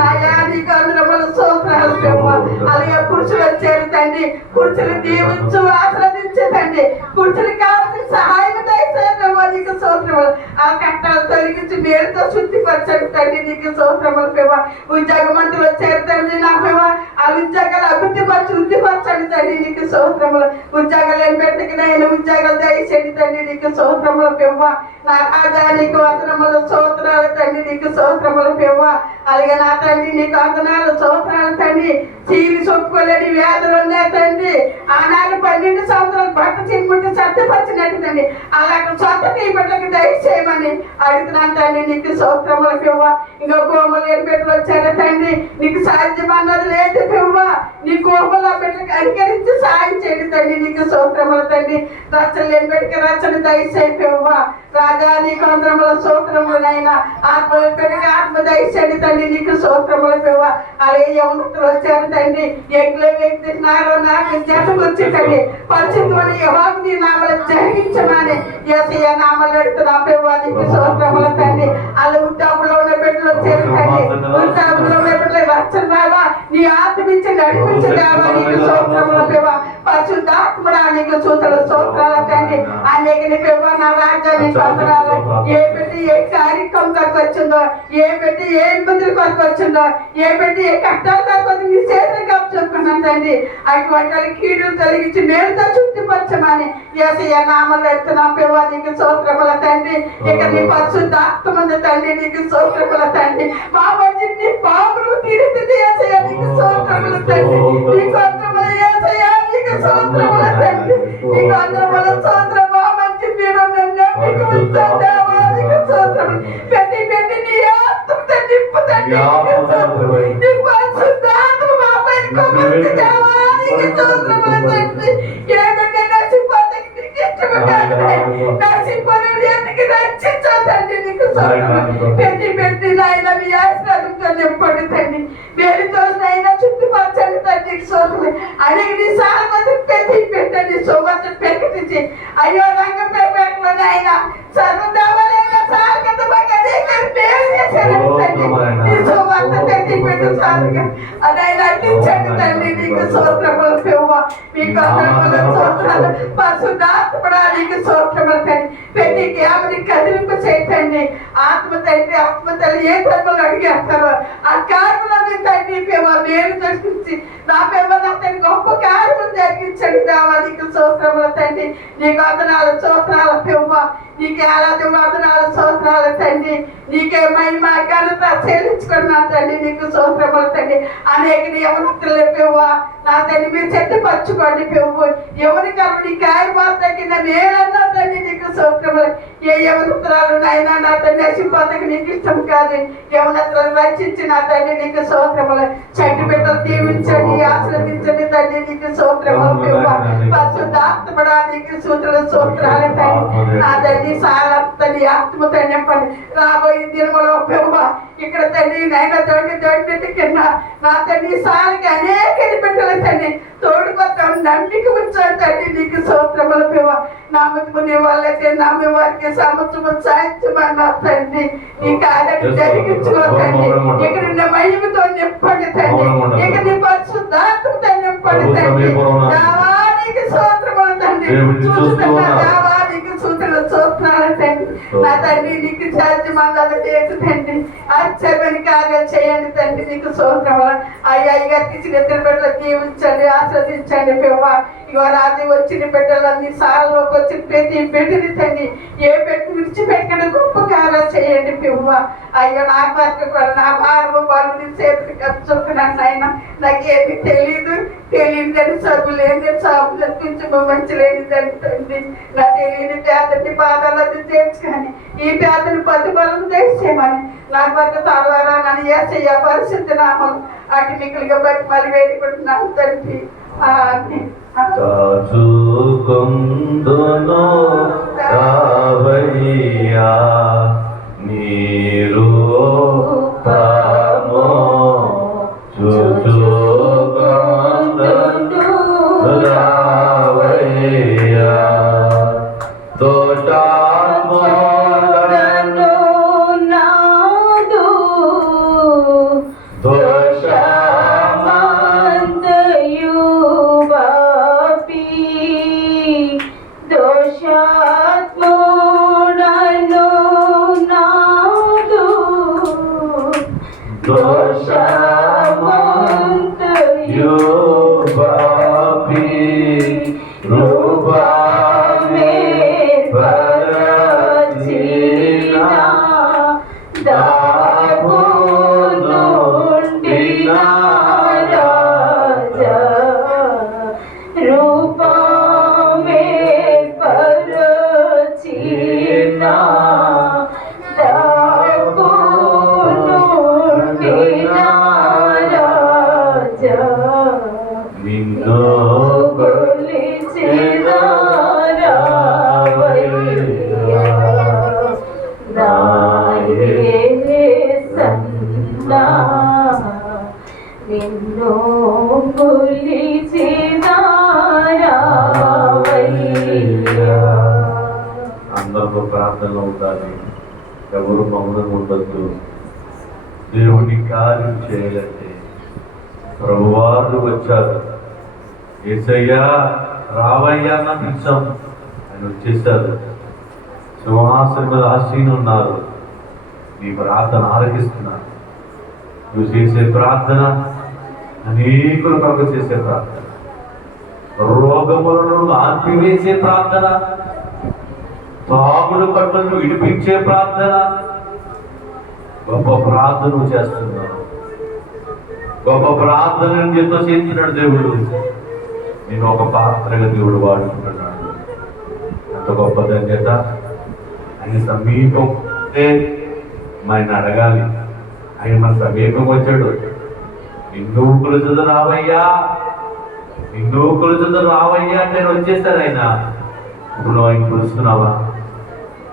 నాయా నీకు అందరముల స్తోత్రాల పివ్వ. అలాగే పురుషులు వచ్చారు తండ్రి. పురుషులు దీవించు ఆస్వాదించు తండ్రి. పురుషులకు కావాల్సిన సహాయం దయచేయవ నీకు స్తోత్రములు. ఆ కట్టాలు తొలగించి మేలుతో శుద్ధిపరచండి తండ్రి నీకు స్తోత్రముల పివ్వ. ఉద్యోగమంతులు వచ్చారు తండ్రి నా పివ్వ. ఆ ఉద్యోగాలు వృద్ధిపరచండి తండ్రి నీకు స్తోత్రములు. ఉద్యోగాలు ఏం పెట్టకినైనా ఉద్యోగాలు దయచేయండి తండ్రి నీకు స్తోత్రముల పివ్వ. నా రాజా నీకు వందనముల స్తోత్రాలు తండ్రి నీకు స్తోత్రముల పివ్వ. అలాగే నా తండ్రి నీకు వందనాలు స్తోత్రాలు తండ్రి. చీరి చొప్పుకోలేని వ్యాధులు ఉన్నాయి తండ్రి. ఆనాడు 12 సంవత్సరాలు బట్ట చీముట్టి సత్యపరిచినట్టు తండ్రి. అలాంటి స్వతకి ఈ బిడ్డలకు దయచేయమని అడుగుతున్నాను తండ్రి నీకు స్తోత్రముల పివ్వ. ఇంకా కోమలు ఏం బిడ్డలు వచ్చారు తండ్రి. నీకు సాధ్యం అన్నది లేదు పివ్వ. నీ కోమలు ఆ బిడ్డలకు అనుకరించి సాయం చేయండి తండ్రి నీకు స్తోత్రముల తండ్రి. రచ్చలు లేని బిడ్డకి రచ్చలు దయచేయి పివ్వ. రాజా నీకు అందరముల స్తోత్రములైనా ఆత్మ బిడ్డకి ఆత్మ దయచేయండి తండ్రి నీకు స్తోత్రముల పివ్వ. అలాగే యవనస్తులు వచ్చారు తండ్రి. ఎగ్లో వ్యక్తి నాకు జతకు వచ్చి తండ్రి పరిశుద్ధమని యెహోవా నీ నామములో జరిగించమని యేసయ్య నామములో అడుగుతున్నా పివ్వ నీకు స్తోత్రముల తండ్రి. అలా వృద్ధాపులో ఉన్న బిడ్డలు వచ్చారు తండ్రి. వృద్ధాపులో ఉన్న బిడ్డలు రక్షణ బాబా నీ ఆత్మ ఇచ్చి నడిపించు దేవా నీకు స్తోత్రముల పివ్వ. పరిశుద్ధాత్మడా నీకు స్తోత్రాల తండ్రి. అనేకని పివ్వ నా రాజ్యాన్ని వందనాలు. ఏ పెట్టి ఏ కార్యక్రమం కొరకు వచ్చిందో, ఏ పెట్టి ఏ ఇబ్బందుల కొరకు వచ్చిందో, ఏ పెట్టి ఏ కష్టాల కొరకు వచ్చి నీ చేతులకు అప్పచెప్పుకున్నాను తండ్రి. అటువంటి కీడులు తొలగించి మేలుతో శుద్ధిపరచమని యేసయ్య నామములో అడుగుతున్నాం పివ్వ నీకు స్తోత్రముల తండ్రి. ఇక నీ పరిశుద్ధాత్మ ఉంది తండ్రి నీకు స్తోత్రముల తండ్రి. మా మంచి నీ పాపము తీరుతుంది యేసయ్య నీకు స్తోత్రముల తండ్రి. నీకు వందనములు యేసయ్య నీకు స్తోత్రముల తండ్రి. నీకు వందనముల స్తోత్రం. మా మంచి మీరు నన్ను మీకు ఉంచావు దేవా నీకు స్తోత్రములు. ప్రతి నీ ఆత్మతో నింపు తండ్రి నీకు స్తోత్రములు. నీ పరిశుద్ధాత్మ మా పైన కుమ్మరించు దేవా నీకు స్తోత్రముల తండ్రి. ఏ బిడ్డ నశింపోతే నీకు ఇష్టము కాదు. నశింపను ఎందుకు రక్షించావు తండ్రి. నీకు ప్రతి వ్యక్తి నాయన మీ ఆశీర్వాదంతో నింపండి తండ్రి. వేలితో నైనా చుట్టుపరచండి తండ్రి. సోదరు అడిగి నీ సాగుమతి ప్రతి పెట్టండి. సోమత ప్రకటించి అయ్యో రంగంపై ఆయన సర్వదేవాలయంలో సాగత పేరు చేశారు తండ్రి. నీ సోమత ప్రతి పెట్టు సాగుగా అదైనా అందించండి తండ్రి. నీకు సోత్రములు పెవ్వ మీకు సోత్రాలు పరిశుద్ధాత్మడా నీకు సోత్రములు తండ్రి. ప్రతి ఆమెని కదిలింపు చేయటండి. ఆత్మ తండ్రి ఆత్మ తల్లి ఏ కర్మలు అడిగేస్తారో ఆ కార్యములను తండ్రి పెవ్వ నేను దర్శించి నా పెవ్వ తండ్రి గొప్ప కార్యములు జరిగించండి. దేవా నీకు సోత్రములు తండ్రి. నీకు వందనాలు సోత్రాల పెవ్వ నీకే ఆరాధన వందనాలు సోత్రాలు తండ్రి. నీకే మహిమ ఘనత చెల్లించుకున్నా తండ్రి. నీకు సోత్రములు తండ్రి. అనేక యవనస్తులు పెవ్వ నా తండ్రి మీరు చెట్టుపరచుకోండి పెవ్వు. ఎవరి కలుడి కార్యమాలు తగ్గిన మేలన్నా తండ్రి. నీకు సోత్రములు. ఏ యవనస్తురాలు నాయన నా తండ్రి నశింపోతకి నీకు ఇష్టం కాదు. యవనస్తులను రక్షించి నా తండ్రి నీకు సోత్రములు. చెట్టు బిడ్డలు దీవించండి ఆశీర్వదించండి తండ్రి. నీకు సోత్రములు పెవ్వ పరిశుద్ధాత్మడా నీకు సూత్రాలు తండ్రి. నా తండ్రి సారత్తని ఆత్మతో నింపండి. రాబోయే దినములో పెవ్వ ఇక్కడ తండ్రి నైనా తోటి కింద నా తండ్రి సారికి అనేక బిడ్డలు తండ్రి తోడుకొత్త నమ్మిక ఉంచాను తండ్రి. నీకు సోత్రములు పెవ్వ నమ్ముకునే వాళ్ళైతే నమ్మే వారికి సంవత్సరం సాహిత్యమన్నా తండ్రి. నీ కార్యాన్ని జరిగించుకోతండి. ఇక్కడ ఉన్న మహిమతో నింపండి తండ్రి. ఇక నీ పరిశుద్ధాత్మతో నింపండి తండ్రి. దేవానికి సోత్రములు తండ్రి. చూస్తున్నా దేవానికి సూత్రాలు తండ్రి. నా తండ్రి నీకు సాధ్యమందాలు చేసి తండ్రి ఆశ్చర్యమైన కార్యాలు చేయండి తండ్రి. నీకు సోత్రములు. అయ్యా తీసిన ఇద్దరు బిడ్డలు దీవించండి ఆస్వాదించండి పెవ్వ. ఇగో రాజు వచ్చిన బిడ్డలన్నీ సాలలోకి వచ్చిన ప్రతి బిడ్డని తండ్రి ఏ బిడ్డ విడిచిపెట్టడం గొప్ప కార్యాలు చేయండి పెవ్వ. అయ్యో నా భర్త కూడా నా భారము బలు చేతికి కప్పుచుకున్నాను ఆయన. నాకేమి తెలియదని చదువు లేని చదువులు కొంచెం మంచి లేనిదని తండ్రి. నా తెలియని పేదని బాధలను చేర్చుకొని ఈ పేదని పదుబలం తెచ్చేయమని నా భర్త తర్వాత నన్ను ఏసయ్య పరిస్థితి నామం అటు మిక్కులుగా బట్టి మళ్ళీ వేడుకుంటున్నాను తండ్రి. చూకుందును రావయ్యా నీరు తామో చూకుందును రావయ్యా దోషామోలను నాదు అందరూ ప్రార్థనలో ఉండాలి. ఎవరు మౌనం ఉండద్దు. దేవుని కార్యం చేయాలంటే ప్రభువారు వచ్చారు. యేసయ్యా రావయ్యా అన్న పిలిచాం. ఆయన వచ్చేసారు. సింహాసనం మీద ఆసీనులు ఉన్నారు. నీ ప్రార్థన ఆలకిస్తున్నారు. నువ్వు చేసే ప్రార్థన అనేకుల కొరకు చేసే ప్రార్థన, రోగములను ఆర్పివేసే ప్రార్థన, తాగుడు కట్టును విడిపించే ప్రార్థన, గొప్ప ప్రార్థన చేస్తున్నావు. గొప్ప ప్రార్థన ఎంతో చేస్తున్నాడు దేవుడు. నేను ఒక పాత్రగా దేవుడు వాడుకుంటున్నాడు. అంత గొప్ప ధన్యత. ఆయన సమీపం ఆయన అడగాలి. ఆయన మన సమీపం వచ్చాడు. నిన్ను కొలుచుదు రావయ్యా, నిన్ను కొలుచుదు రావయ్యా అంటే వచ్చేసాడు ఆయన. ఇప్పుడు నువ్వు ఆయన కొలుస్తున్నావా?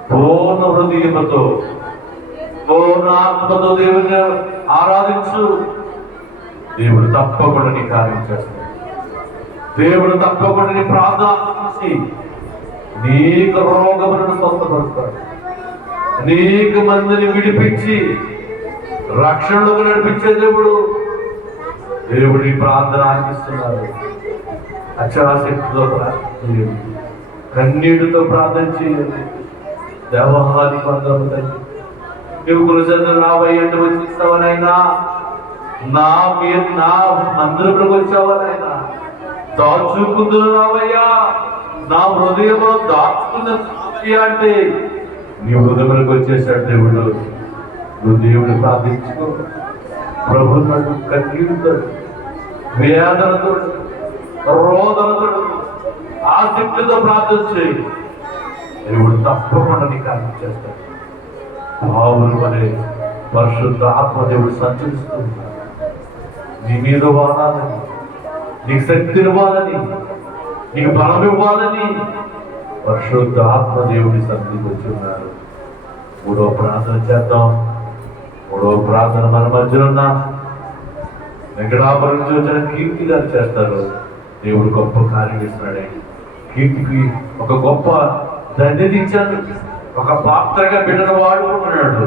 పూర్ణ హృదయముతో పూర్ణ ఆత్మతో దేవుని ఆరాధించు. దేవుడు తప్పకుండా నీ కార్యం చేస్తాడు. దేవుడు తప్పకుండా నీ ప్రార్థన చేసి నీకు రోగములను స్వస్థపరుస్తాడు. అనేక మందిని విడిపించి రక్షణకు నడిపించే దేవుడు దేవుడి ప్రార్థన ఆశిస్తున్నారు. అక్షరాశక్తితో ప్రార్థన చేయండి, కన్నీటితో ప్రార్థన చేయండి. దేవానికి వందములు. నువ్వు గురుచంద్ర రాబోయేంటి వచ్చిస్తావనైనా, నా మందిరంలోకి వచ్చావనైనా, దాచుకుందును రావయ్యా, నా హృదయంలో దాచుకున్న అంటే నీ హృదయంలోకి వచ్చేసాడు దేవుడు. నువ్వు దేవుడు ప్రార్థించుకో. ప్రభు నన్ను కన్నీటితో, వేదనతో, రోదనతో, ఆసక్తితో ప్రార్థన చేయి. దేవుడు తప్పకుండా నీ కార్యం చేస్తాడు. పావులు వలె పరిశుద్ధ ఆత్మదేవుడు సంచరిస్తూ ఉన్నాడు. నీ మీద వాడాలని, నీకు శక్తిని ఇవ్వాలని, నీకు బలం ఇవ్వాలని పరిశుద్ధ ఆత్మదేవుడి సన్నిధికి వచ్చి ఉన్నారు. మూడో ప్రార్థన చేద్దాం. మూడో ప్రార్థన మన మధ్యలో ఉన్న వెంకటాపురం నుంచి వచ్చిన కీర్తి గారు చేస్తారు. దేవుడు గొప్ప కార్యం ఇస్తున్నాడే. కీర్తికి ఒక గొప్ప ధన్యత ఇచ్చాడు. ఒక పాత్రగా బిడ్డను వాడుకుంటున్నాడు,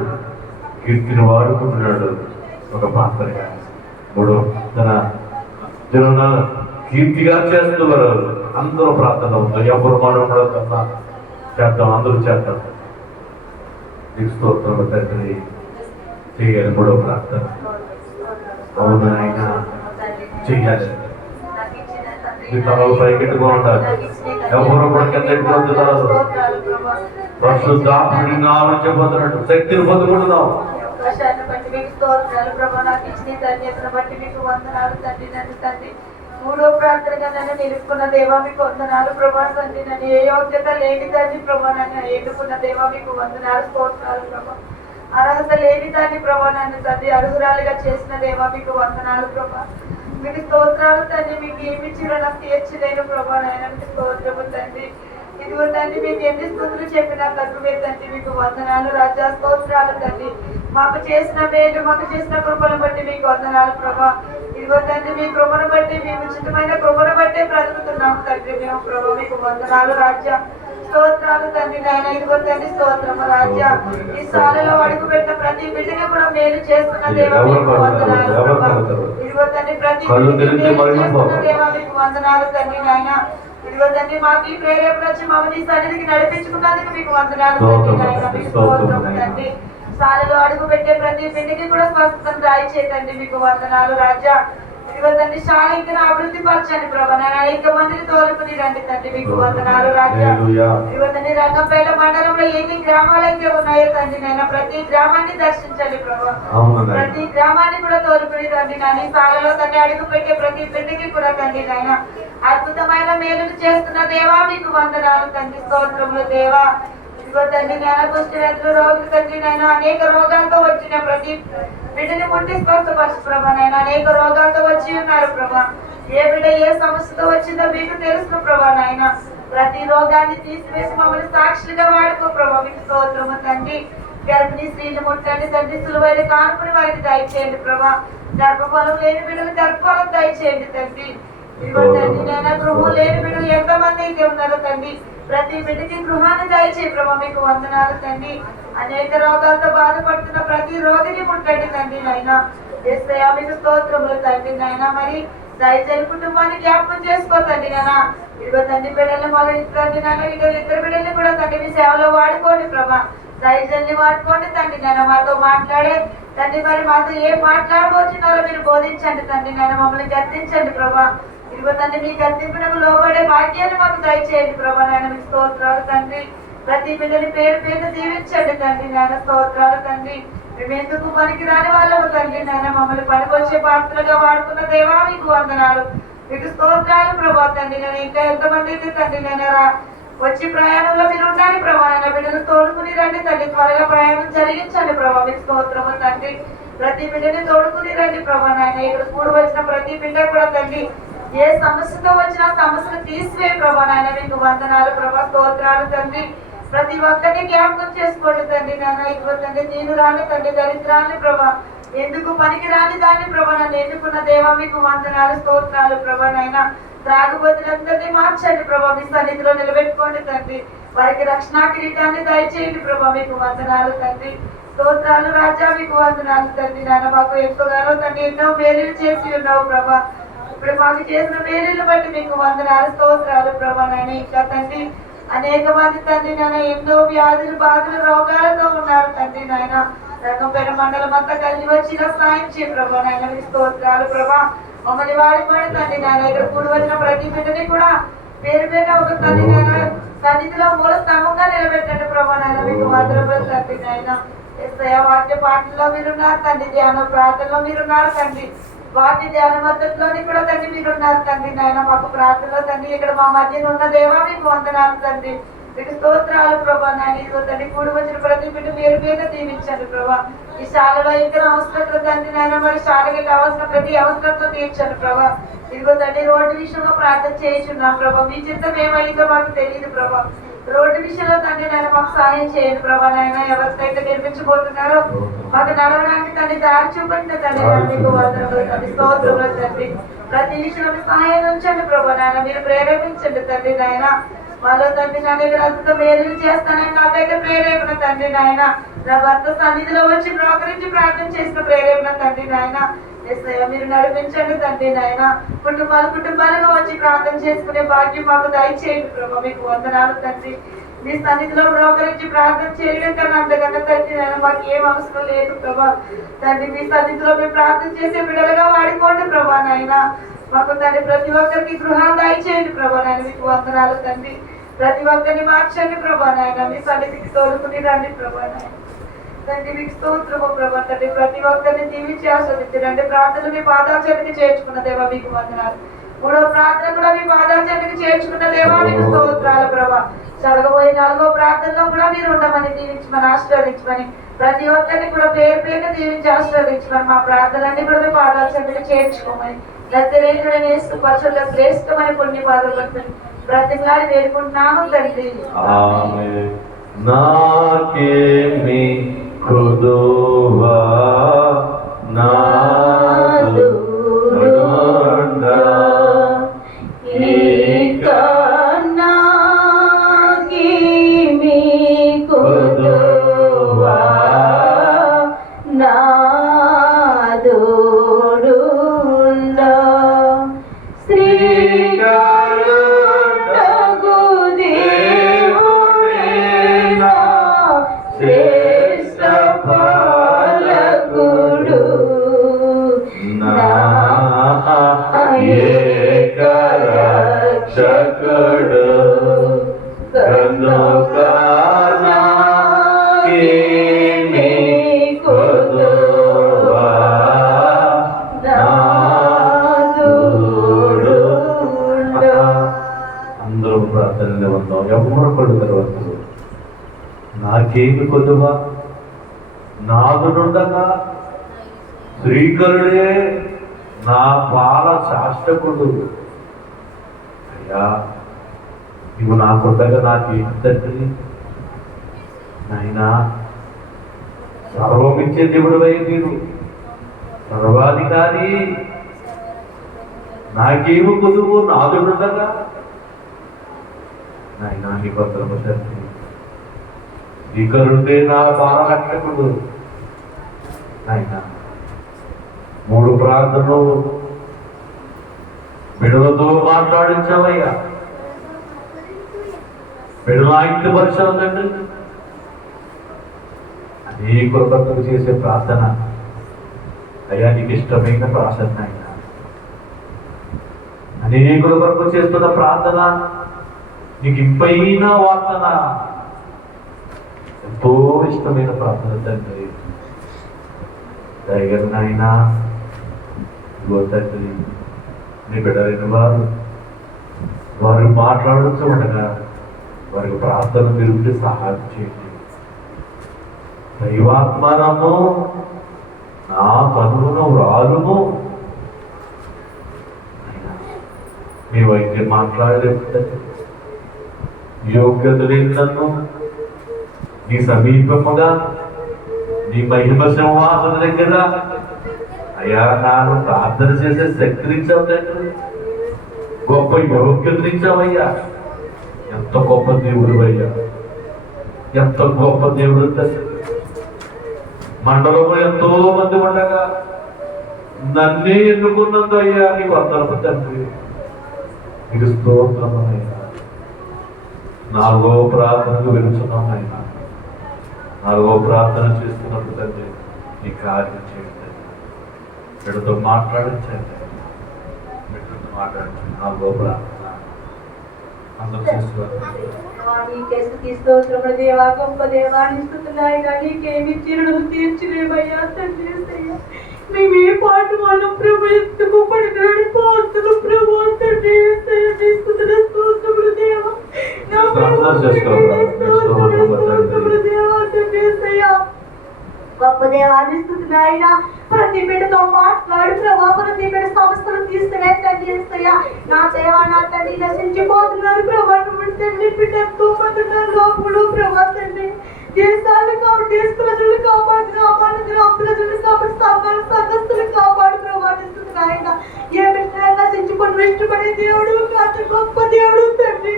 కీర్తిని వాడుకుంటున్నాడు ఒక పాత్రగా. మూడో తన జన కీర్తిగా చేస్తున్నారు. అందరూ ప్రార్థన ఉంటారు. ఎవరు మనం కూడా చేద్దాం, అందరూ చేద్దాం. స్తోత్రం తండ్రి చేయాలి. మూడో ప్రార్థన అవును ఆయన చెయ్యాలి. ఈ తలలు పైకెట్టుగా ఉండాలి. ఎవరు కూడా కిందకి పొందుతారు. పరిశుద్ధాత్ముడి నామం చెప్పబోతున్నాడు. శక్తిని పొందుకుంటున్నాం. అవకాశాన్ని బట్టి మీకు స్తోత్రాలు ప్రభా. నాకు ఇచ్చిన ధన్యతను బట్టి మీకు వందనాలు తండ్రి. నన్ను తండ్రి మూడో ప్రార్థనగా నన్ను నిలుపుకున్న దేవా మీకు వందనాలు ప్రభా. తండ్రి నన్ను ఏ యోగ్యత లేని తండ్రి ప్రభా, నన్ను ఎన్నుకున్న దేవా మీకు వందనాలు స్తోత్రాలు ప్రభా. అర్హత లేని దాన్ని ప్రభా నన్ను తండ్రి అర్హురాలుగా చేసిన దేవా మీకు వందనాలు ప్రభా. మీకు స్తోత్రాలు తండ్రి. మీకు ఏమిచ్చినా నాకు తీర్చలేను ప్రభా. నాయన మీకు స్తోత్రము తండ్రి. ఇదిగో తండ్రి మీకు ఎన్ని స్తుతులు చెప్పినా తక్కువే తండ్రి. మీకు వందనాలు రాజా, స్తోత్రాలు తండ్రి. మాకు చేసిన మేలు, మాకు చేసిన కృపను బట్టి మీకు వందనాలు ప్రభా. ఇదిగో తండ్రి మీ కృపను బట్టి, మీ ఉచితమైన కృపను బట్టే బ్రతుకుతున్నాము తండ్రి మేము ప్రభా. మీకు వందనాలు రాజా, స్తోత్రాలు తండ్రి. నాయన ఇదిగో తండ్రి స్తోత్రము రాజా. ఈ సాలలో అడుగు పెట్టిన ప్రతి బిడ్డకి కూడా మేలు చేస్తున్న దేవా మీకు వందనాలు ప్రభా. ఇదిగో తండ్రి ప్రతి బిడ్డకి మేలు చేస్తున్న దేవా మీకు వందనాలు తండ్రి. నాయన ఇదిగో తండ్రి మాకు ఈ ప్రేరేపణ వచ్చి మమ్మల్ని సన్నిధికి నడిపించుకున్నందుకు మీకు వందనాలు తండ్రి. నాయన మీకు స్తోత్రము తండ్రి. సాలలో అడుగు పెట్టే ప్రతి బిడ్డకి కూడా స్వస్థతను దయచేయండి. మీకు వందనాలు రాజా. ఇదిగో తండ్రి శాల ఇంకా అభివృద్ధి పరచండి ప్రభా. నేను అనేక మందిని తోలుకుని రండి తండ్రి. మీకు వందనాలు రాజా. ఇదిగో తండ్రి రంగంపేట మండలంలో ఎన్ని గ్రామాలు అయితే ఉన్నాయో తండ్రి నేను ప్రతి గ్రామాన్ని దర్శించండి ప్రభా. ప్రతి గ్రామాన్ని కూడా తోలుకుని రండి నాని. సాలలో తండ్రి అడుగు పెట్టే ప్రతి బిడ్డకి కూడా తండ్రి నాయన అద్భుతమైన మేలును చేస్తున్న దేవా మీకు వందనాలు తండ్రి. స్తోత్రములు దేవా. ఇదిగో తండ్రి జ్ఞానపుష్టి వ్యాధులు రోగులు తండ్రి నాయన అనేక రోగాలతో వచ్చిన ప్రతి బిడ్డని ముట్టి స్వస్థపరచు ప్రభా. నాయన అనేక రోగాలతో వచ్చి ఉన్నారు ప్రభా. ఏ బిడ్డ ఏ సమస్యతో వచ్చిందో మీకు తెలుసు ప్రభా. నాయన ప్రతి రోగాన్ని తీసివేసి మమ్మల్ని సాక్షులుగా వాడుకో ప్రభా. మీకు స్తోత్రము తండ్రి. గర్భిణీ స్త్రీలు ముట్టండి తండ్రి. సులువైన కానుకని వారికి దయచేయండి ప్రభా. గర్భఫలం లేని బిడ్డలు గర్భఫలం దయచేయండి తండ్రి. ఇదిగో తండ్రి నాయన గృహం లేని బిడ్డలు ఎంతమంది అయితే ఉన్నారో తండ్రి ప్రతి బిడ్డకి గృహాన్ని దయచేయి ప్రభా. మీకు వందనాలు తండ్రి. అనేక రోగాలతో బాధపడుతున్న ప్రతి రోగిని ముట్టండి తండ్రి నాయన. యేసయ్యా మీకు స్తోత్రములు తండ్రి నాయన. మరి దయచేసి కుటుంబాన్ని జ్ఞాపకం చేసుకోతండి నాయన. ఇదిగో తండ్రి బిడ్డల్ని మొదలు తండ్రి నాయన. ఇద్దరు బిడ్డల్ని కూడా తండ్రి మీ సేవలో వాడుకోండి ప్రభా. దయచేసి వాడుకోండి తండ్రి నాయన. మాతో మాట్లాడే తండ్రి మరి మాతో ఏం మాట్లాడబోతున్నారో మీరు బోధించండి తండ్రి నాయన. మమ్మల్ని గద్దించండి ప్రభా. ఇదిగో తండ్రి మీ గద్దింపునకు లోబడే భాగ్యాన్ని మాకు దయచేయండి ప్రభా. నాయన మీకు స్తోత్రాలు తండ్రి. ప్రతి బిడ్డని పేరు పేరు దీవించండి తండ్రి నాయన. స్తోత్రాలు తండ్రి. మేము ఎందుకు పనికి రాని వాళ్ళము తండ్రి నాయన. మమ్మల్ని పనికొచ్చే పాత్రలుగా వాడుకున్న దేవా మీకు వందనాలు. మీకు స్తోత్రాలు ప్రభా తండ్రి. నేను ఇంకా ఎంతమంది అయితే తండ్రి నేను వచ్చి ప్రయాణంలో మీరు ఉండాలి ప్రభా. నాయన బిడ్డలు తోడుకుని రండి తండ్రి. త్వరగా ప్రయాణం జరిగించండి ప్రభా. మీకు స్తోత్రము తండ్రి. ప్రతి బిడ్డని తోడుకుని రండి ప్రభా. నాయన ఇక్కడ కూడి వచ్చిన ప్రతి బిడ్డ కూడా తండ్రి ఏ సమస్యతో వచ్చినా సమస్యను తీసివే ప్రభా. నాయన మీకు వందనాలు ప్రభా. స్తోత్రాలు తండ్రి. ప్రతి ఒక్కరిని జ్ఞాపకం చేసుకోండి తండ్రి నాన్న. ఇదిగో తండ్రి నేను రాని తండ్రి దరిద్రాన్ని ప్రభా, ఎందుకు పనికి రాని దాన్ని ప్రభా నన్ను ఎన్నుకున్న దేవా మీకు వందనాలు స్తోత్రాలు ప్రభా. నైనా త్రాగుబోతులందరినీ మార్చండి ప్రభా, మీ సన్నిధిలో నిలబెట్టుకోండి తండ్రి. వారికి రక్షణా కిరీటాన్ని దయచేయండి ప్రభా, మీకు వందనాలు తండ్రి స్తోత్రాలు రాజా, మీకు వందనాలు తండ్రి నాన్న. మాకు ఎంతగానో తండ్రి ఎన్నో మేలులు చేసి ఉన్నావు ప్రభా, ఇప్పుడు మాకు చేసిన మేలులు బట్టి మీకు వందనాలు స్తోత్రాలు ప్రభా. నాయన ఇంకా తండ్రి అనేక మంది తండ్రి నాయన ఎన్నో వ్యాధులు బాధలు రోగాలతో ఉన్నారు తండ్రి నాయన. రంగంపేట మండలం అంతా కలిసి వచ్చిన సాయం చేయ ప్రభా. నాయన మీకు స్తోత్రాలు ప్రభా, మమ్మల్ని వాడిపోయిన తండ్రి నాయన. ఇక్కడ కూడి వచ్చిన ప్రతి బిడ్డని కూడా పేరు పేరు ఒక తండ్రి నాయన సన్నిధిలో మూల స్తంభంగా నిలబెట్టండి ప్రభా. నాయన మీకు వందరములు తండ్రి నాయన. వాక్య పాటల్లో మీరున్నారు తండ్రి, ధ్యాన ప్రార్థనలో మీరున్నారు తండ్రి, వాక్య ధ్యాన మద్దతులోని కూడా తండ్రి మీరున్నారు తండ్రి నాయన. మాకు ప్రార్థనలో తండ్రి ఇక్కడ మా మధ్యన ఉన్న దేవా మీకు వందనాలు తండ్రి, మీకు స్తోత్రాలు ప్రభా. నాయన ఇదిగో తండ్రి కూడి వచ్చిన ప్రతి బిడ్డ పేరు మీద దీవించండి ప్రభా. ఈ శాలలో ఇంకా అవసరతలు తండ్రి నాయన, మరి శాలకి కావాల్సిన ప్రతి అవసరంతో తీర్చండి ప్రభా. ఇదిగో తండ్రి రోడ్డు విషయంలో ప్రార్థన చేయించున్నాం ప్రభా, మీ చిత్తం ఏమైందో మాకు తెలియదు ప్రభా. రోడ్డు విషయంలో తండ్రి నాయన మాకు సహాయం చేయండి ప్రభా. నాయన ఎవరికైతే నిర్మించబోతున్నారో మాకు నడవడానికి తండ్రి దారి చూపండి తండ్రి. మీకు వందనములు తండ్రి, స్తోత్రములు తండ్రి. ప్రతి విషయంలో సహాయం ఉంచండి ప్రభా. నాయన మీరు ప్రేరేపించండి తండ్రి నాయన. మాలో తండ్రి నాయన మీరు అద్భుత మేలు చేస్తానని నాకైతే ప్రేరేపణ తండ్రి నాయన. నా భర్త సన్నిధిలో వచ్చి బ్రోకరించి ప్రార్థన చేసిన ప్రేరేపణ తండ్రి నాయన. మీరు నడిపించండి తండ్రి నాయన. కుటుంబాలుగా వచ్చి ప్రార్థన చేసుకునే భాగ్యం మాకు దయచేయండి ప్రభా, మీకు వందనాలు తండ్రి. మీ సన్నిధిలో బ్రోకరించి ప్రార్థన చేయడం కన్నా అంతకన్నా తండ్రి నాయన మాకు ఏం అవసరం లేదు ప్రభా. తండ్రి మీ సన్నిధిలో మేము ప్రార్థన చేసే బిడ్డలుగా వాడుకోండి ప్రభా నాయన. మాకు తండ్రి ప్రతి ఒక్కరికి గృహాలు దయచేయండి ప్రభా నాయన, మీకు వందనాలు తండ్రి. ప్రతి ఒక్కరిని మార్చండి ప్రభా నాయన, మీ సన్నిధికి తోలుకుని రండి ప్రభా నాయన. తండ్రి మీకు స్తోత్రము ప్రభా. తండ్రి ప్రతి ఒక్కరిని దీవించి ఆస్వాదించండి. ప్రార్థనలు మీ పాదాచరణకి చేర్చుకున్న దేవా మీకు వందనాలు. మూడో ప్రార్థన కూడా మీ పాదాచరణకి చేర్చుకున్న దేవా మీకు స్తోత్రాలు ప్రభా. జరగబోయే 4వ ప్రార్థనలో కూడా మీరు ఉండమని దీవించమని ఆశీర్వదించమని, ప్రతి ఒక్కరిని కూడా పేరు పేరుగా దీవించి ఆశీర్వదించమని, మా ప్రార్థనలన్నీ కూడా మీ పాదాచరణకి చేర్చుకోమని, దత్తరేఖుడని యేసు పరిశుద్ధ శ్రేష్టమైన పుణ్య పాదపడుతుంది బ్రతిమలాడి వేడుకుంటున్నాము తండ్రి. నాకేమి కొదువా నాదు నడుండా ఇక నాకేమి కొదువా నాదు నడుండా శ్రీకరుడగు దేవుడేనా శ్రేష్ఠ పాలకుడు నా ఏకరక్షకుడు కనుక నాకేమి కొదువా నాదు నడుండా. అందరూ ప్రార్థనలో ఉన్నాం. ఎవరు తర్వాత నాకేమి కొదువా నాదు నుండగా శ్రీకరుడే నా పాల శాస్త్రకుడు. అయ్యా నువ్వు నాకుండగా నాకేమి తండ్రి నాయనా. సర్వమిచ్చే దేవుడివై మీరు సర్వాధికారి, నాకేమి కొదువు నాదుండగా నాయనా నీ భద్రమ తండ్రి. శ్రీకరుడే నా బాలరక్షకుడు నాయనా. 3 ప్రార్థనలు బిడ్డలతో మాట్లాడించావయ్యా, బిడ్డల ఆయుధపరిచావు తండ్రి. అనేకుల కొరకు చేసే ప్రార్థన అయ్యా నీకు ఇష్టమైన ప్రార్థన అయినా, అనేకుల కొరకు చేస్తున్న ప్రార్థన నీకు ఇంపైన వార్తన, ఎంతో ఇష్టమైన ప్రార్థన తండ్రి. దయగల నాయనా ఇదిగో తండ్రి నీ బిడ్డలైన వారు మాట్లాడుతూ ఉండగా వారికి ప్రార్థన మీరు సహాయం చేయండి. దైవాత్మనము నా కనును రాలుము. మీ వైద్యం మాట్లాడలేదు, యోగ్యత లేని నన్ను నీ సమీపముగా నీ మహిమ సింహాసన దగ్గర అయ్యా నాకు ప్రార్థన చేసే శక్తినిచ్చావు తండ్రి, గొప్ప యోగ్యతనిచ్చావయ్యా. ఎంత గొప్ప దేవుడు అయ్యా, ఎంత గొప్ప దేవుడు తండ్రి. మండలంలో ఎంతో మంది ఉండగా నన్నే ఎన్నుకున్నందు అయ్యా నీకు వందనము తండ్రి. నీకు స్తోత్రమైనా నాలుగో ప్రార్థనకు వెళుతున్నాం అయినా, నాలుగో ప్రార్థన చేస్తున్నప్పుడు తండ్రి నీ కార్యం చేయండి, వీళ్ళతో మాట్లాడించండి, వీళ్ళతో మాట్లాడించండి. నాలుగో ప్రార్థన అందరూ చేసుకోవాలి. నీకే స్తుతి స్తోత్రములు దేవా, గొప్ప దేవా, నీ స్తుతులైనా నీకేమి చిరుడు తీర్చలేమయ్యా తండ్రి యేసయ్యా. మేము ఏ పాట వాళ్ళం ప్రభు, ఎందుకు పడినాడు పాత్రలు ప్రభు తండ్రి యేసయ్యా. నీ స్తుతుల స్తోత్రములు దేవా, నా స్తోత్రములు దేవా తండ్రి యేసయ్యా. గొప్ప దేవాన్ని స్తుతులైనా ప్రతి బిడ్డతో మాట్లాడు ప్రభా, ప్రతి బిడ్డ సమస్యలు తీసుకునే తండ్రి యేసయ్యా. నా దేవా, నా తండ్రి నశించిపోతున్నారు ప్రభా, నువ్వు తండ్రి బిడ్డ ఎంతో మంది ఉన్నారు లోపల ప్రభా తండ్రి. దేశాలను కాపాడు, దేశ ప్రజలను కాపాడు, గ్రామాల ప్రజలను కాపాడు, సంఘస్థులను కాపాడు ప్రభా స్తుతులైన. ఏ బిడ్డ నశించిపోయి ఇష్టపడే దేవుడు కాదు, గొప్ప దేవుడు తండ్రి.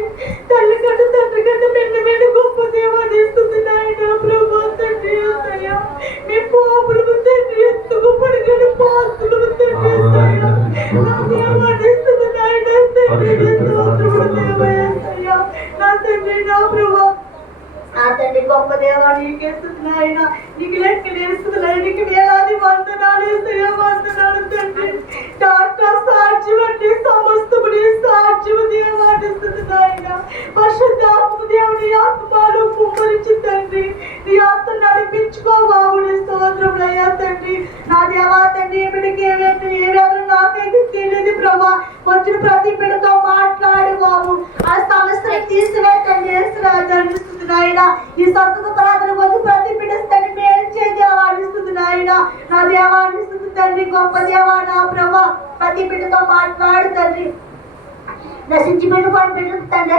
తల్లి కంటే తండ్రి కంటే మెన్న గొప్ప దేవాన్ని స్తుతులైన ప్రభా తండ్రి యేసయ్యా. మీ పాపులు తండ్రి ఎందుకు పడిగడు పాత్రలు తండ్రి యేసయ్యా. నా దేవాన్ని స్తుతులైన తండ్రి స్తోత్రములు దేవా యేసయ్యా. నా తండ్రి నా ప్రభా, నా తండ్రి గొప్ప దేవా, నీకే స్తుతులైనా, నీకు లెక్కలేని స్తుతులైనా, నీకు వేలాది వందనాలు యేసయ్యా, వందనాలు తండ్రి. డాక్టర్ సాక్షి వంటి సమస్తము నీ సాక్షిము దేవాన్ని స్తుతులైనా. పరిశుద్ధాత్మ దేవుని ఆత్మలు కుమ్మరించి తండ్రి నీ ఆత్మ నడిపించుకో బాబు, నీ స్తోత్రములయ్యా తండ్రి. నా దేవా తండ్రి, బిడ్డకి ఏ వేదన నాకైతే తెలియదు ప్రభా. వచ్చిన ప్రతి బిడ్డతో మాట్లాడు బాబు, ఆ సమస్యను తీసివే తండ్రి యేసురాజాన్ని స్తుతులైనా. ఈ సత్తుకు ప్రార్థన వచ్చి ప్రతి బిడ్డ తండ్రి మేలు చే దేవాన్ని స్తుతులైనా. నా దేవాన్ని స్తుతి తండ్రి, గొప్ప దేవా నా ప్రభా, ప్రతి బిడ్డతో మాట్లాడు తండ్రి. నశించిపోయిన బిడ్డలు తండ్రి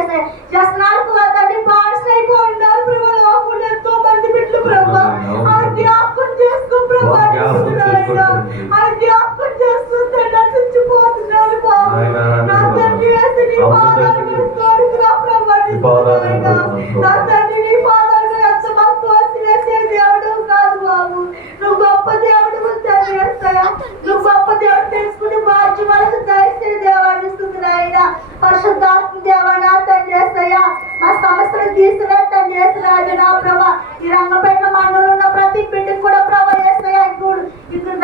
వ్యసనాలకు తండ్రి బానిసలు అయిపోయినారు ప్రభా, లోపల ఎంతో మంది బిడ్డలు ప్రభా. ఆ జ్ఞాపకం చేసుకో ప్రభా, ఆ జ్ఞాపకం చేసుకో తండ్రి. నశించిపోతున్నారు బాబు, నా తండ్రి వేసి నీ పాదాలు కోరుకురా ప్రభా. నా తండ్రి నీ పాదాలు ఎంత భక్తు వచ్చి వేసే దేవుడు కాదు బాబు, నువ్వు గొప్ప దేవుడు తండ్రి యేసయ్యా. నువ్వు గొప్ప దేవుడు తెలుసుకుని బాధ్య మనకు దయచే దేవాన్ని స్తుతులైనా. పరిశుద్ధాత్మ దేవా నా తండ్రి యేసయ్యా, మా సమస్యలు తీసివే తండ్రి యేసురాజు నా ప్రభా. ఈ రంగపేట మండలంలో ఉన్న ప్రతి బిడ్డకు కూడా ప్రభా యేసయ్యా, ఇప్పుడు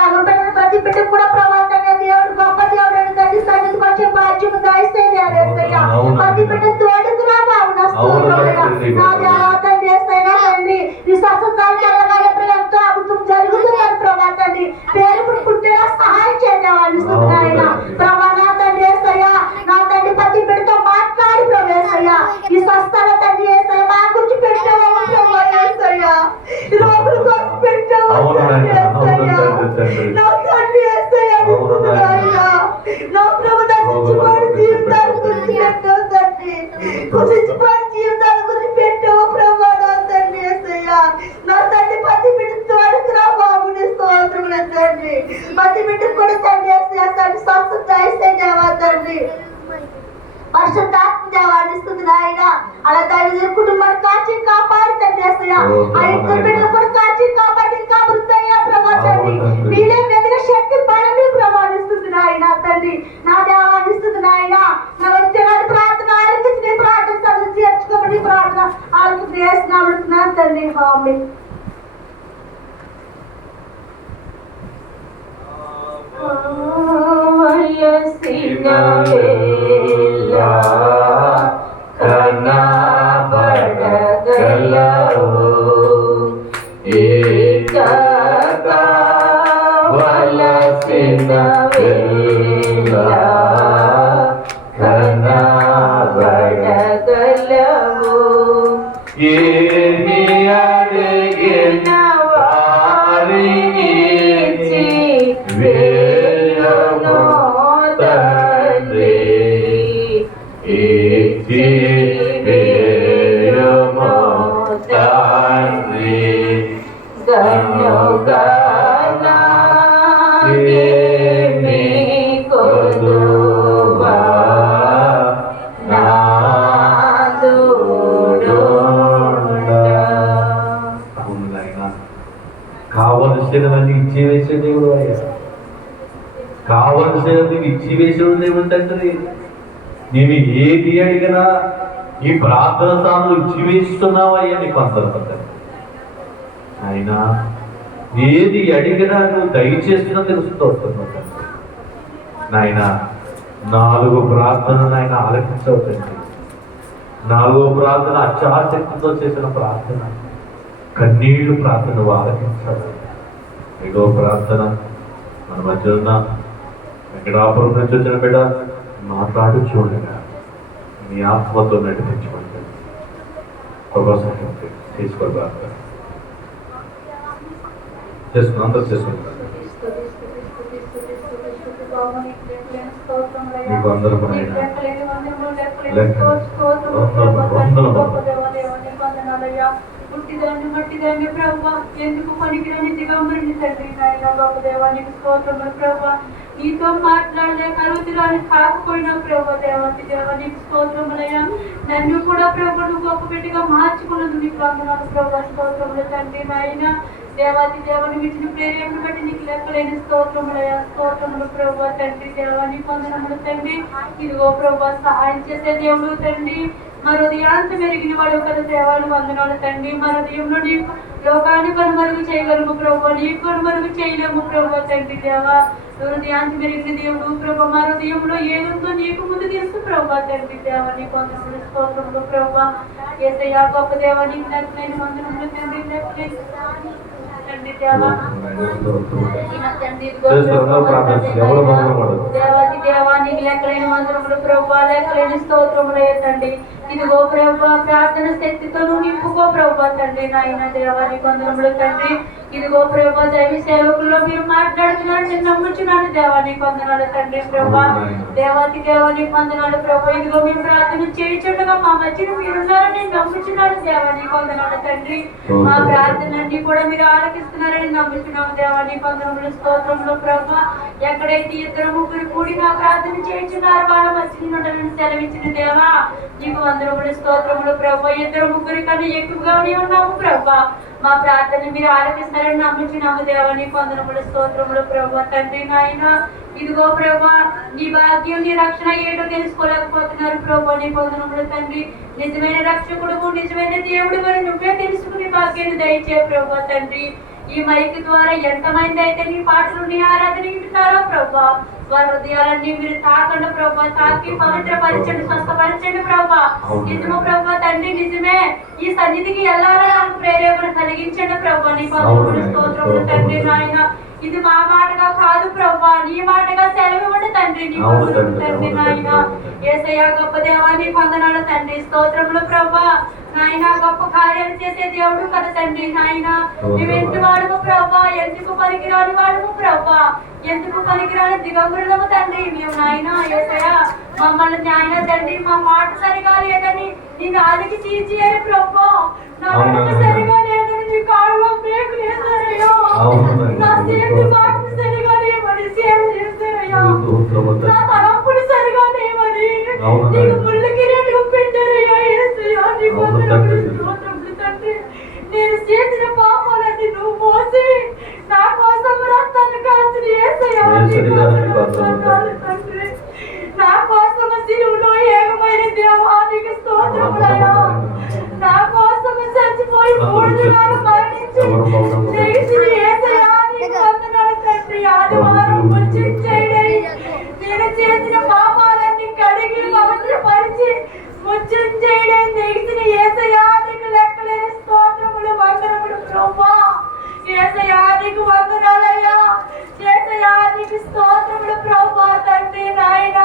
రంగపేట ప్రతి బిడ్డకు కూడా ప్రభా తండ్రి దేవుడు గొప్ప దేవుడు అని తండ్రి సన్నిధికి వచ్చే బాధ్యత దయచే దేవుడు యేసయ్యా. ప్రతి బిడ్డ తోడుకురా బాబు, నా స్తోత్రములయ్యా. నా దేవా తండ్రి యేసయ్యా తండ్రి, నీ సత్సంగానికి వెళ్ళగానే ఎంతో అద్భుతం జరుగుతుందని ప్రభా తండ్రి. పేరు పుట్టేలా సహాయం చేద్దామని స్తుతులైనా ప్రభా. నా తండ్రి యేసయ్యా, నా తండ్రి ప్రతి బిడ్డతో మాట్లాడి ప్రభా యేసయ్యా. ఈ స్వస్థల తండ్రి యేసయ్యా మా గురించి పెట్టావా ప్రభా యేసయ్యా. ఈ రోగుల కోసం పెట్టావా యేసయ్యా. నా తండ్రి యేసయ్యా స్తుతులైనా. నా ప్రభు నశించిపోయిన జీవితాల గురించి పెట్టావు తండ్రి, నశించిపోయిన జీవితాల గురించి పెట్టావు ప్రభా. నా తండ్రి యేసయ్యా, నా తండ్రి ప్రతి బిడ్డ తోడుకురా బాబు, నీ స్తోత్రములు తండ్రి. ప్రతి బిడ్డకు కూడా తండ్రి యేసయ్యా తండ్రి స్వస్థత దయచే దేవా తండ్రి. పరిశుద్ధాత్మ దేవాన్ని స్తుతులైనా. అలా తల్లి కుటుంబాన్ని కాచి కాపాడి తండ్రి యేసయ్యా. ఆ ఇద్దరు బిడ్డలు కూడా కాచి కాపాడి ఇంకా వృద్ధయ్యా ప్రభా తండ్రి. నీలే మెదిన శక్తి బలమి ప్రభాని స్తుతులైనా తండ్రి. నా దేవాన్ని స్తుతులైనా. నా వచ్చేవారి ప్రార్థన ఆలకించి నీ ప్రార్థన సభలు చేర్చుకోమని ప్రార్థన ఆలకి చేస్తున్నాను తండ్రి. ఆమేన్. వయసిన వేళ కనబడగలవు, ఏకగా వలసిన వేళ కనబడగలవు. ఏమి అడిగిన వారిని తండ్రి ధన్యుగా నాకేమి కొదువా కావలసినవన్నీ ఇచ్చి వేసే దేవుడు అయ్యా, కావలసినవి ఇచ్చి వేసేవాడు దేవుడు తండ్రి. నీవు ఏది అడిగినా ఈ ప్రార్థన స్థానంలో ఇచ్చి వేస్తున్నావయ్యా నీకు అందరూ. అయినా ఏది అడిగినా నువ్వు దయచేస్తున్నా తెలుస్తూ వస్తున్నావు నాయన. 4 ప్రార్థనలు ఆయన ఆలకించవచ్చండి. 4వ ప్రార్థన అత్యాశక్తితో చేసిన ప్రార్థన, కన్నీళ్లు ప్రార్థన ఆలకించాలి. 5వ ప్రార్థన మన మధ్య ఉన్న వెంకటాపురం నుంచి వచ్చిన బిడ్డ మాట్లాడు చూడగా నీ ఆత్మతో నడిపించమంటే ఒక్కోసారి తీసుకోవాలి. ప్రార్థన చేసుకుని అందరూ చేసుకుంటారు. మీకు అందరూ పుట్టిదాన్ని మట్టిదాన్ని ప్రభా, ఎందుకు పనికిరాని దిగంబరిని తండ్రి నాయన గొప్ప దేవానికి స్తోత్రములు ప్రభా. నీతో మాట్లాడలేక అరుదురాని కాకపోయినా ప్రభా దేవానికి దేవానికి స్తోత్రములయ్యా. నన్ను కూడా ప్రభు నువ్వు గొప్ప బిడ్డగా మార్చుకున్నది నీకు వందనాలు ప్రభా. స్తోత్రములు తండ్రి నాయన. దేవాది దేవుని ఇచ్చిన ప్రేరేపణ బట్టి నీకు లెక్కలేని స్తోత్రములయ్యా. స్తోత్రములు ప్రభా తండ్రి దేవానికి వందనములు తండ్రి. ఇదిగో ప్రభా సహాయం చేసే దేవుడు తండ్రి. మా హృదయాంత మెరిగిన వాడు కదా దేవాలు వందనాలు తండ్రి. మా హృదయంలో నీకు లోకాన్ని కనుమరుగు చేయగలము ప్రభా, నీకు కనుమరుగు చేయలేము ప్రభా తండ్రి దేవా. హృదయాంత మెరిగిన దేవుడు ప్రభా, మా హృదయంలో ఏదుందో నీకు ముందు తెలుసు ప్రభా తండ్రి దేవా. నీకు వందనములు స్తోత్రములు ప్రభా. యేసయ్యా గొప్ప దేవా నీకు నచ్చలేని వందనములు తండ్రి. తండ్రి దేవా దేవాది దేవానికి లెక్కలేని మంత్రములు ప్రభా, లెక్కలేని స్తోత్రములు తండ్రి. ఇదిగో ప్రభా ప్రార్థన శక్తితో నువ్వు నింపుకో ప్రభా తండ్రి నాయన దేవానికి వందనములు తండ్రి. ఇదిగో ప్రభా దైవ సేవకుల్లో మీరు మాట్లాడుతున్నారు, నేను నమ్ముచున్నాను దేవానికి వందనాలు తండ్రి ప్రభా. దేవాది దేవానికి వందనాలు ప్రభా. ఇదిగో మీరు ప్రార్థన చేయించుండగా మా మధ్యన మీరున్నారని నేను నమ్ముచున్నాను దేవానికి వందనాలు తండ్రి. మా ప్రార్థనలన్నీ కూడా మీరు ఆలకిస్తున్నారని నమ్ముచున్నాము దేవానికి వందనములు స్తోత్రములు ప్రభా. ఎక్కడైతే 2-3 కూడి నా ప్రార్థన చేయించున్నారు వాళ్ళ మధ్యన ఉండని సెలవిచ్చిన దేవా నీకు వందనములు స్తోత్రములు ప్రభా. 2-3 కన్నా ఎక్కువగానే ఉన్నాము ప్రభా. మా ప్రార్థన మీరు ఆలకిస్తారని నమ్ముచున్నాము దేవానికి వందనములు స్తోత్రములు ప్రభా తండ్రి నాయన. ఇదిగో ప్రభా నీ భాగ్యం నీ రక్షణ ఏటో తెలుసుకోలేకపోతున్నారు ప్రభా. నీ వందనములు తండ్రి. నిజమైన రక్షకుడు నిజమైన దేవుడు మరి నువ్వే తెలుసుకుని భాగ్యాన్ని దయచే ప్రభా తండ్రి. ఈ మైక్ ద్వారా ఎంతమంది అయితే నీ పాటలు నీ ఆరాధన వింటున్నారో ప్రభా, వారి హృదయాలన్నీ మీరు తాకండి ప్రభా. తాకి పవిత్రపరచండి, స్వస్థపరచండి ప్రభా. నిజము ప్రభా తండ్రి, నిజమే ఈ సన్నిధికి వెళ్ళాలని నాకు ప్రేరేపణ కలిగించండి ప్రభా. నీ వందనములు స్తోత్రములు తండ్రి నాయన. ఇది మా మాటగా కాదు ప్రభా, నీ మాటగా సెలవివ్వండి తండ్రి. నీ వందనములు తండ్రి నాయన. యేసయ్యా గొప్ప దేవా నీకు వందనాలు తండ్రి. స్తోత్రములు ప్రభా. నాయన గొప్ప కార్యాలు చేసే దేవుడు కదా తండ్రి నాయన. నువ్వెంటి వాడుము ప్రభా, ఎందుకు పనికిరాని వాడుము ప్రభా, ఎందుకు పనికిరాని దిగంబరులము తండ్రి మేము నాయన. యేసయ్యా మమ్మల్ని నాయన తండ్రి మా మాట సరిగా లేదని నీ నాలుగు చీచి అని ప్రభా, నా నడక సరిగా లేదని నీ కాళ్ళలో బ్రేక్ లేదయ్యా, నా సేవలు మాట సరిగా లేవని సేవ చేస్తారయ్యా, నా తలంపులు సరిగా లేవని నీకు ముళ్ళు కిరీటం పెట్టారయ్యా. యేసయ్యా నీకు వందనములు స్తోత్రములు తండ్రి. నేను చేసిన పాపాలన్నీ నువ్వు మోసి నా కోసం రక్తాన్ని కాల్చిన యేసయ్యా నీకు వందనాలు తండ్రి. నా కోసం సిలువలో ఏకమైన దేవా నీకు స్తోత్రములయ్యా. నా కోసం చచ్చిపోయి 3 దినాలు మరణించి లేచిన యేసయ్యా నీకు వందనాలు తండ్రి. ఆదివారం ముచ్చించేయడై నేను చేసిన పాపాలన్నీ కడిగి పవిత్రపరిచి ముచ్చించేయడై లేచిన యేసయ్యా నీకు లెక్కలేని స్తోత్రములు వందనములు ప్రభా. యేసయ్యా నీకు వందనాలయ్యా. యేసయ్యా నీకు స్తోత్రములు ప్రభా తండ్రి నాయన.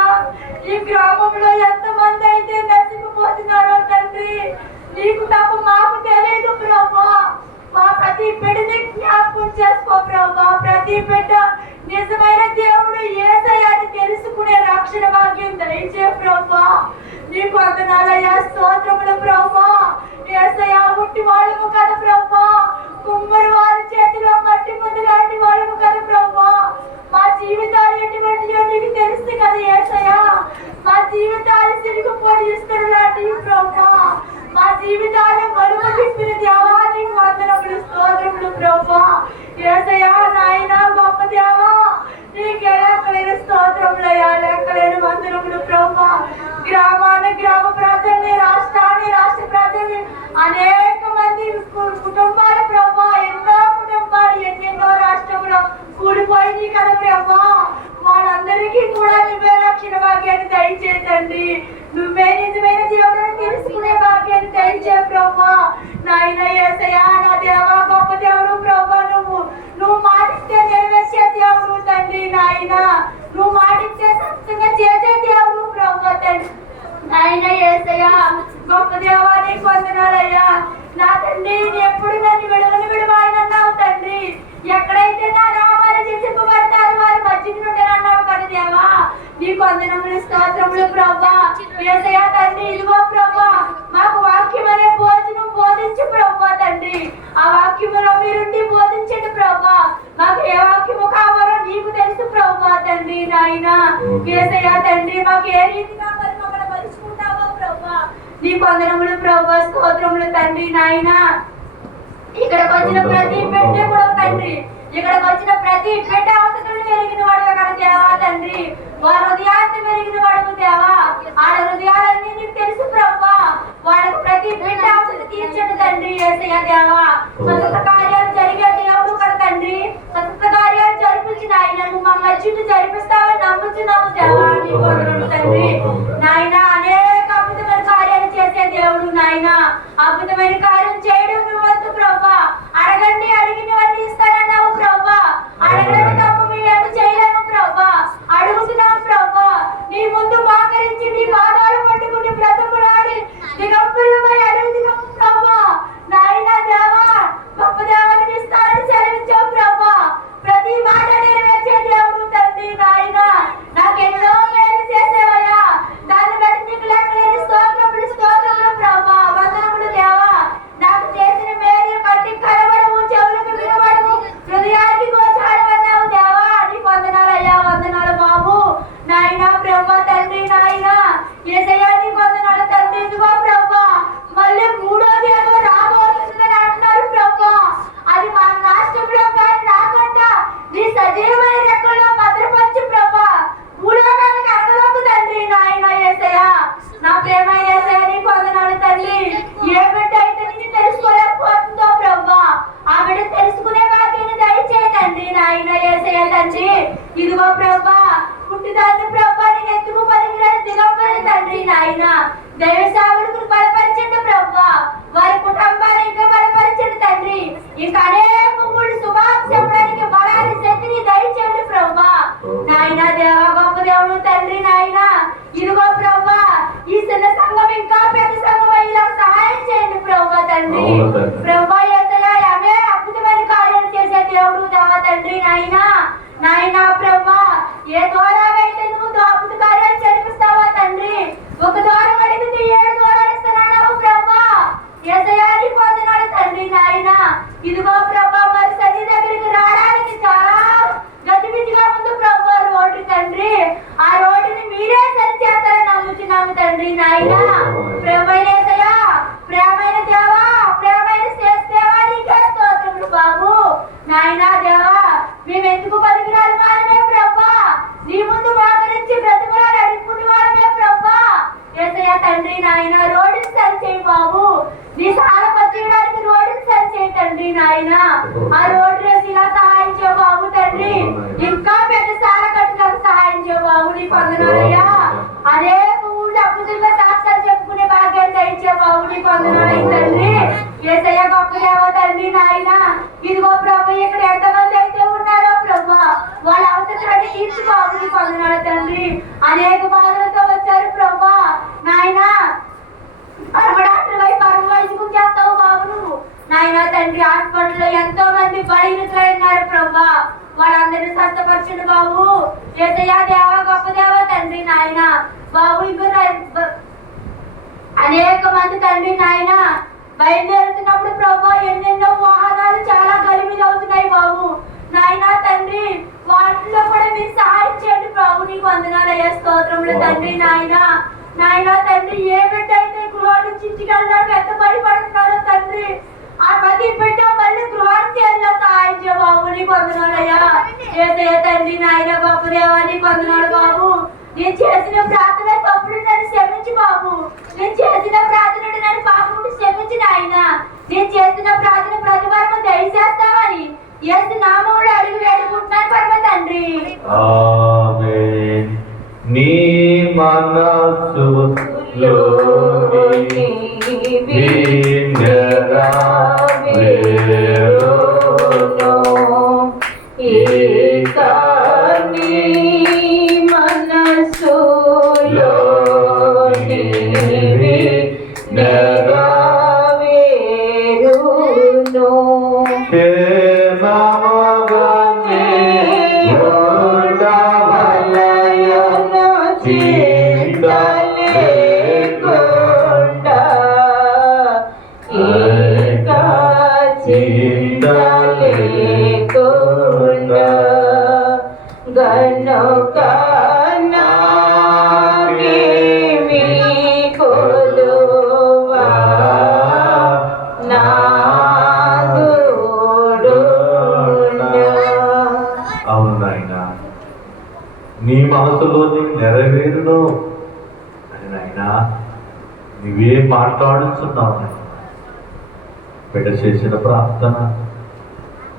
ఈ గ్రామంలో ఎంతమంది అయితే నశించిపోతున్నారో తండ్రి, నీకు తప్ప మాకు తెలియదు ప్రభా. మా ప్రతి బిడ్డని జ్ఞాపకం చేసుకో ప్రభా. ప్రతి బిడ్డ నిజమైన దేవుడు యేసయ్యాని తెలుసుకునే రక్షణ భాగ్యం దయచే ప్రభా. నీకు వందనాలయ్యా. స్తోత్రములు ప్రభా. యేసయ్యా ఉట్టి వాళ్ళము కదా ప్రభా, కుమ్మరి వారి చేతిలో మట్టి ముద్ద లాంటి వాళ్ళము కదా ప్రభా. మా జీవితాలు ఎటువంటియో నీకు తెలుసు కదా యేసయ్యా. మా జీవితాలు సిరిగిపోయి ఇస్తారు లాంటివి ప్రభా. మా జీవితాలు మరుగు తిప్పిన దేవా నీకు వందనములు స్తోత్రములు ప్రభా. యేసయ్యా నాయన గొప్ప దేవా నీకే లెక్కలేని స్తోత్రములయ్యా, లెక్కలేని వందనములు ప్రభా. గ్రామ ప్రజల్ని, రాష్ట్ర ప్రజల్ని, అనేక మంది కుటుంబాలు ప్రభా, ఎన్నో కుటుంబాలు ఎన్నెన్నో రాష్ట్రంలో కూలిపోయింది కదా ప్రభా. వాళ్ళందరికీ కూడా నువ్వే రక్షణ భాగ్యాన్ని దయచేతండి. నువ్వే నిజమైన దేవుడిని తెలుసుకునే భాగ్యాన్ని దయచే ప్రభా. నాయన యేసయ్యా నా దేవా గొప్ప దేవుడు ప్రభా. నువ్వు మాటిస్తే నెరవేర్చే దేవుడు తండ్రి. నాయన నువ్వు మాటిస్తే సత్యంగా చేసే దేవుడు ప్రభా తండ్రి. నాయన యేసయ్యా గొప్ప దేవా నీకు వందనాలయ్యా. నా తండ్రి ఎప్పుడు నన్ను విడవాలన్నావు తండ్రి. ఎక్కడైతే నా నామాలు చెప్పుబడతారు వారి మధ్యకి నుండేనన్నావు కదా దేవా. నీకు వందనములు స్తోత్రములు ప్రభా. యేసయ్యా తండ్రి ఇదిగో ప్రభా మాకు వాక్యం అనే భోజనం బోధించు ప్రభా తండ్రి. ఆ వాక్యములో మీరుండి బోధించండి ప్రభా. మాకు ఏ వాక్యము కావాలో నీకు తెలుసు ప్రభా తండ్రి. నాయన యేసయ్యా తండ్రి మాకు ఏ రీతిగా మరి మమ్మల్ని మలుచుకుంటావో ప్రభా. నీకు వందనములు ప్రభా, స్తోత్రములు తండ్రి. నాయన ఇక్కడికి వచ్చిన ప్రతి బిడ్డ కూడా తండ్రి, ఇక్కడికి వచ్చిన ప్రతి బిడ్డ అవసరం పెరిగిన వాడు కదా దేవా తండ్రి. వారి హృదయాన్ని పెరిగిన వాడు దేవా. వాళ్ళ హృదయాలన్నీ నీకు తెలుసు ప్రభా. వాళ్ళకు ప్రతి బిడ్డ అవసరం తీర్చండి తండ్రి. యేసయ్య దేవా స్వస్థత కార్యాలు జరిగే దేవుడు కదా తండ్రి. స్వస్థత కార్యాలు జరిపించిన ఆయన నువ్వు మా మధ్యను జరిపిస్తావని నమ్ముతున్నాము దేవా. నీకు వందనములు తండ్రి. నాయన అనేక అద్భుతమైన కార్యాలు చేసే దేవుడు నాయన. అద్భుతమైన కార్యం చేయడం నువ్వు వద్దు ప్రభా. అడగండి అడిగినవన్నీ ఇస్తానన్నావు ప్రభా. అడగడం తప్ప మేమేమి చేయలేము ప్రభా. అడుగుతున్నాం ప్రభా. నీ ముందు మోకరించి నీ పాదాలు పట్టుకుని బ్రతకులాడి దిగంబరులమై అడుగుతున్నాము ప్రభా. నాయన దేవా గొప్ప దేవాన్ని ఇస్తానని సెలవించావు ప్రభా. ప్రతి మాట నెరవేర్చే దేవుడు తండ్రి. నాయన నాకెన్నో మేలు చేసేవయ్యా. దాన్ని బట్టి నీకు లెక్కలేని స్తోత్రములు ప్రభా. వందనములు దేవా. నాకు చేసిన మేలు కంటికి కనబడవు, చెవులకు వినబడవు, హృదయానికి గోచారమన్నావు దేవా. నీకు వందనాలయ్యా, వందనాలు బాబు. నాయన ప్రభా తండ్రి. నాయన యేసయ్యా నీకు వందనాలు తండ్రి. ఇదిగో ప్రభా మళ్ళీ మూడోది ఏదో రాబోతుందని అంటున్నారు ప్రభా. అది మా రాష్ట్రంలో కానీ రాకుండా నీ సజీవమైన రెక్కల్లో భద్రపరచు ప్రభా. భూలోకానికి అడగలకు తండ్రి. నాయన యేసయ్యా నా ప్రేమ యేసయ్యా నీకు వందనాలు తండ్రి. ఏ బిడ్డ అయితే నిన్ను తెలుసుకోలేకపోతుందో ప్రభా ఆ బిడ్డ తెలుసుకునే భాగ్యాన్ని దయచేయి తండ్రి. నాయన యేసయ్యా తండ్రి ఇదిగో ప్రభా పుట్టిదాన్ని ప్రభా నేను ఎత్తుకు పలికిరాని దిగంబరి తండ్రి. నాయన దైవ సేవకులకు బలపరచండి ప్రభా. వారి కుటుంబాన్ని ఇంకా బలపరచండి తండ్రి. ఇంకా అనేక మూడు శుభాలు చెప్పడానికి బలాన్ని శక్తిని దయచేయండి ప్రభా. నాయన దేవా గొప్ప దేవుడు తండ్రి. నాయన ఇదిగో ప్రభా ఈ చిన్న సంఘం ఇంకా పెద్ద సంఘం ఇలా సహాయం చేయండి ప్రభా తండ్రి. ప్రభా యేసయ్యా ఆమె అద్భుతమైన కార్యాలు చేసే దేవుడు దేవా తండ్రి. నాయన ప్రభా ఏ ద్వారాగా అయితే నువ్వు అద్భుత కార్యాలు జరిపిస్తావా తండ్రి. ఒక ద్వారం అడిగితే 7 ద్వారాలు ఇస్తున్నావు ప్రభా. యేసయ్యా నీకు వందనాలు తండ్రి. నాయన ఇదిగో ప్రభా మరి సరి దగ్గరికి రావడానికి చాలా గతివిధిగా ఉంది ప్రభా రోడ్డు తండ్రి. ఆ రోడ్డుని మీరే సరి చేస్తారని నమ్ముతున్నాము తండ్రి. నాయన ప్రభా యేసయ్యా ప్రేమైన దేవా, ప్రేమైన దేవా నీకే స్తోత్రములు బాబు. నాయన దేవా మేము ఎందుకు పలికిరాలు మారమే ప్రభా. నీ ముందు మోకరించి బ్రతుకులాలు అడుగుకునే వాళ్ళమే ప్రభా. యేసయ్యా తండ్రి. నాయన రోడ్డుని సరి చేయి బాబు. నీ సాల పచ్చడానికి రోడ్డుని సరి చేయి తండ్రి. నాయన ఆ రోడ్డు రేసి ఇలా సహాయం చేయ బాబు తండ్రి. ఇంకా పెద్ద సాల కట్టడానికి సహాయం చేయ బాబు. నీకు వందనాలయ్యా. అనేక ఊళ్ళు అద్భుతంగా సాక్ష్యాలు చెప్పుకునే భాగ్యాన్ని దయచే బాబు. నీకు వందనాలయ్య తండ్రి. యేసయ్యా గొప్ప దేవా తండ్రి. నాయన ఇదిగో ప్రభు ఇక్కడ ఎంతమంది అయితే ఉన్నారో ప్రభా వాళ్ళ అవసరాన్ని తీర్చి బాబు. నీకు వందనాలు తండ్రి. అనేక బాధలతో వచ్చారు ప్రభా. నాయన పరమ వైద్యం చేస్తావు బాబు నువ్వు. నాయన తండ్రి హాస్పిటల్లో ఎంతో మంది బలహీనతలైనారు ప్రభా. వాళ్ళందరినీ స్వస్థపరచండి బాబు. యేసయ్యా దేవా గొప్ప దేవా తండ్రి. నాయన బాబు ఇంకా అనేక మంది తండ్రి నాయన బయలుదేరుతున్నప్పుడు ప్రభా ఎన్నెన్నో వాహనాలు చాలా గలిబిలి అవుతున్నాయి బాబు. నాయనా తండ్రి, వాటిలో కూడా మీరు సహాయం చేయండి ప్రభు. నీకు వందనాలయ్యా, స్తోత్రములు తండ్రి. నాయనా తండ్రి, ఏ బిడ్డ అయితే గృహం నుంచి ఇంటికి వెళ్ళాడు ఎంత భయపడుతున్నాడో తండ్రి, ఆ ప్రతి బిడ్డ మళ్ళీ గృహానికి వెళ్ళిన సహాయం చేయ బాబు. నీకు వందనాలయ్యా ఏదయ్యా తండ్రి. నాయన గొప్ప దేవా, నీకు వందనాలు బాబు. నేను చేసిన ప్రార్థన తప్పుడు నన్ను క్షమించి బాబు. నేను చేసిన ప్రార్థన నన్ను పాపముడు క్షమించి నాయన. నేను చేసిన ప్రార్థన ప్రతివారము దయచేస్తామని యేసు నామములో అడిగి వేడుకుంటున్నాను పరమ తండ్రి. ఆమేన్. నీ మనసులోని వినరావేరును ఇక నీ మనసులోని వినరావేరును క్షేమముగానే ఉండవలయను చింతలేకుండా ఇక చింతలేకుండా గనుక నాకేమీ కొలువా అవును నాయన, నీ మనసులోని నెరవేరును అని నాయన నువ్వే మాట్లాడుతున్నావు. బిడ్డ చేసిన ప్రార్థన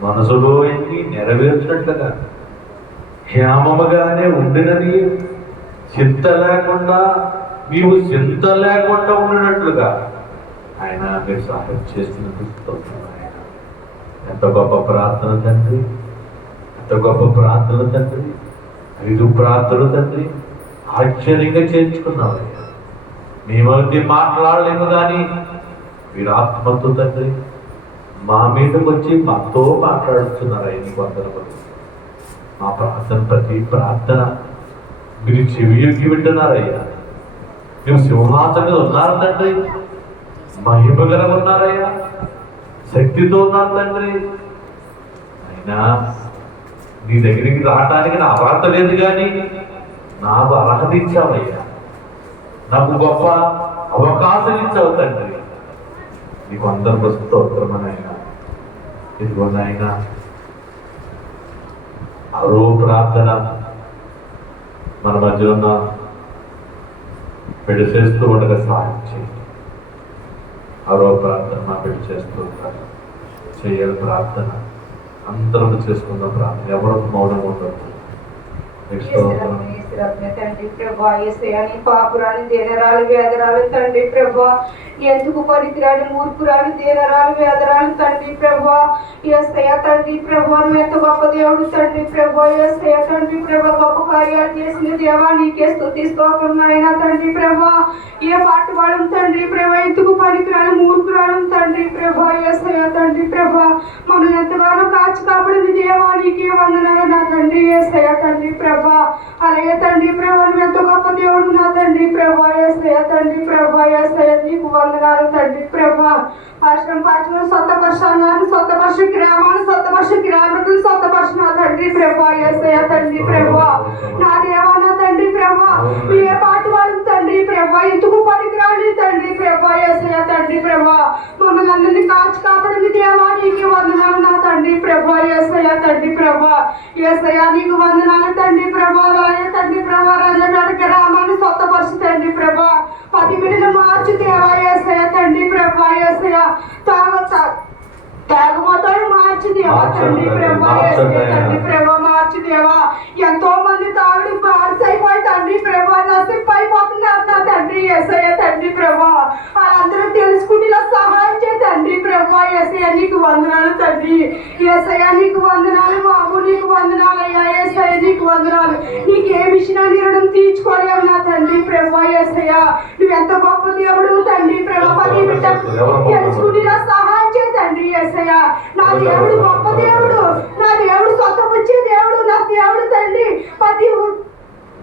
మనసులో ఎన్ని నెరవేర్చినట్లుగా క్షేమముగానే ఉండినని చింత లేకుండా నీవు చింత లేకుండా ఉండినట్లుగా ఆయన మీరు సహాయం చేస్తున్నందుకు ఆయన ఎంత గొప్ప ప్రార్థన తండ్రి, ఎంత గొప్ప ప్రార్థన తండ్రి. 5 ప్రార్థనలు తండ్రి ఆశ్చర్యంగా చేర్చుకున్నావు. మేమైతే మాట్లాడలేము కానీ మీరు ఆత్మతో తండ్రి మా మీదకి వచ్చి మాతో మాట్లాడుతున్నారు. నీకు వందనములు. మా ప్రార్థన ప్రతి ప్రార్థన మీరు చెవియొక్కి వింటున్నారయ్యా. మీరు సింహాసనం మీద ఉన్నారు తండ్రి, మహిమగల ఉన్నారయ్యా, శక్తితో ఉన్నారు తండ్రి. అయినా నీ దగ్గరికి రావడానికి నా అర్హత లేదు కానీ నాకు అర్హత ఇచ్చావయ్యా. నాకు గొప్ప అవకాశం ఇచ్చావు తండ్రి. నీకు అందరూ స్తోత్రమనైనా. ఇదిగో నాయన ఆరో ప్రార్థన మన మధ్య ఉన్న పెళ్లి చేస్తూ ఉండగా సహాయం చేయండి. ఆరో ప్రార్థన మా పెళ్లి చేస్తూ ఉంటారు చేయాలి ప్రార్థన. అందరం చేసుకుందాం ప్రార్థన. ఎవరు మౌనం ఉండదు. తండ్రి ప్రభా, యేసయ్యని పాపురాలు దేనరాలు వేదరాలు తండ్రి ప్రభా, ఎందుకు పనికిరాని మూర్ఖురాలు దేనరాలు వేదరాలు తండ్రి ప్రభా. యేసయ్య తండ్రి ప్రభా, నువ్వు ఎంత గొప్ప దేవుడు తండ్రి ప్రభా. యేసయ్య తండ్రి ప్రభా, గొప్ప కార్యాలు చేసిన దేవా నీకే స్తుతి స్తోత్రం నాయనా తండ్రి ప్రభా. ఏ పాటు వాళ్ళం తండ్రి ప్రభా, ఎందుకు పనికిరాని మూర్ఖురాలు తండ్రి ప్రభా. యేసయ్య తండ్రి ప్రభా, మమ్మల్ని ఎంతగానో కాచి కాపాడింది దేవా నీకే వందనాలు నా తండ్రి. యేసయ్య తండ్రి ప్రభా, అలాగే తండ్రి ప్రభా, నువ్వు ఎంత గొప్ప దేవుడు నా తండ్రి ప్రభా. యేసయ్య తండ్రి ప్రభా, యేసయ్య నీకు వందనాలు తండ్రి ప్రభా. పాఠం స్వతపరచాను, స్వతపరచ గ్రామాన్ని స్వతపరచ గ్రామకులు స్వతపరచిన తండ్రి ప్రభా. యేసయ్య తండ్రి ప్రభా, నా దేవా నా తండ్రి ప్రభా, ఏ పాటి వాళ్ళు తండ్రి ప్రభా, ఎందుకు పనికిరాని తండ్రి ప్రభా. యేసయ్య తండ్రి ప్రభా, మమ్మల్ని అందరినీ కాచి కాపాడింది దేవా నీకు వందనాలు నా తండ్రి ప్రభా. యేసయ్య తండ్రి ప్రభా, యేసయ్య నీకు వందనాలు తండ్రి ప్రభా. అలాగే తండ్రి ప్రభా, రాజనాడు గ్రామాన్ని స్వతపరచు తండ్రి ప్రభా. 10 బిడ్డలు మార్చు దేవా. యేసయ్య తండ్రి ప్రభా, యేసయ్య త్యాగమతోడు మార్చు దేవా తండ్రి ప్రభా. యేసయ్య తండ్రి ప్రభా, మార్చు దేవా. ఎంతో మంది తాగుడు బారిసైపోయి తండ్రి ప్రభా నశింపైపోతున్నారు నా తండ్రి. యేసయ్య తండ్రి ప్రభా, వాళ్ళందరూ తెలుసుకుంటే సహాయం చేయ తండ్రి ప్రభా. యేసయ్య నీకు వందనాలు తండ్రి. యేసయ్య నీకు వందనాలు బాబు, నీకు వందనాలు అయ్యా. యేసయ్య నీకు వందనాలు. నీకు ఏ విషయాన్ని రుణం తీర్చుకోలేవు నా తండ్రి ప్రభా. యేసయ్య నువ్వు ఎంత గొప్ప దేవుడు తండ్రి ప్రభా. 10 బిడ్డలు తెలుసుకుంటే సహాయం చేయ తండ్రి. యేసయ్య నా దేవుడు గొప్ప దేవుడు, నా దేవుడు స్వతపరిచే దేవుడు, నా దేవుడు తండ్రి.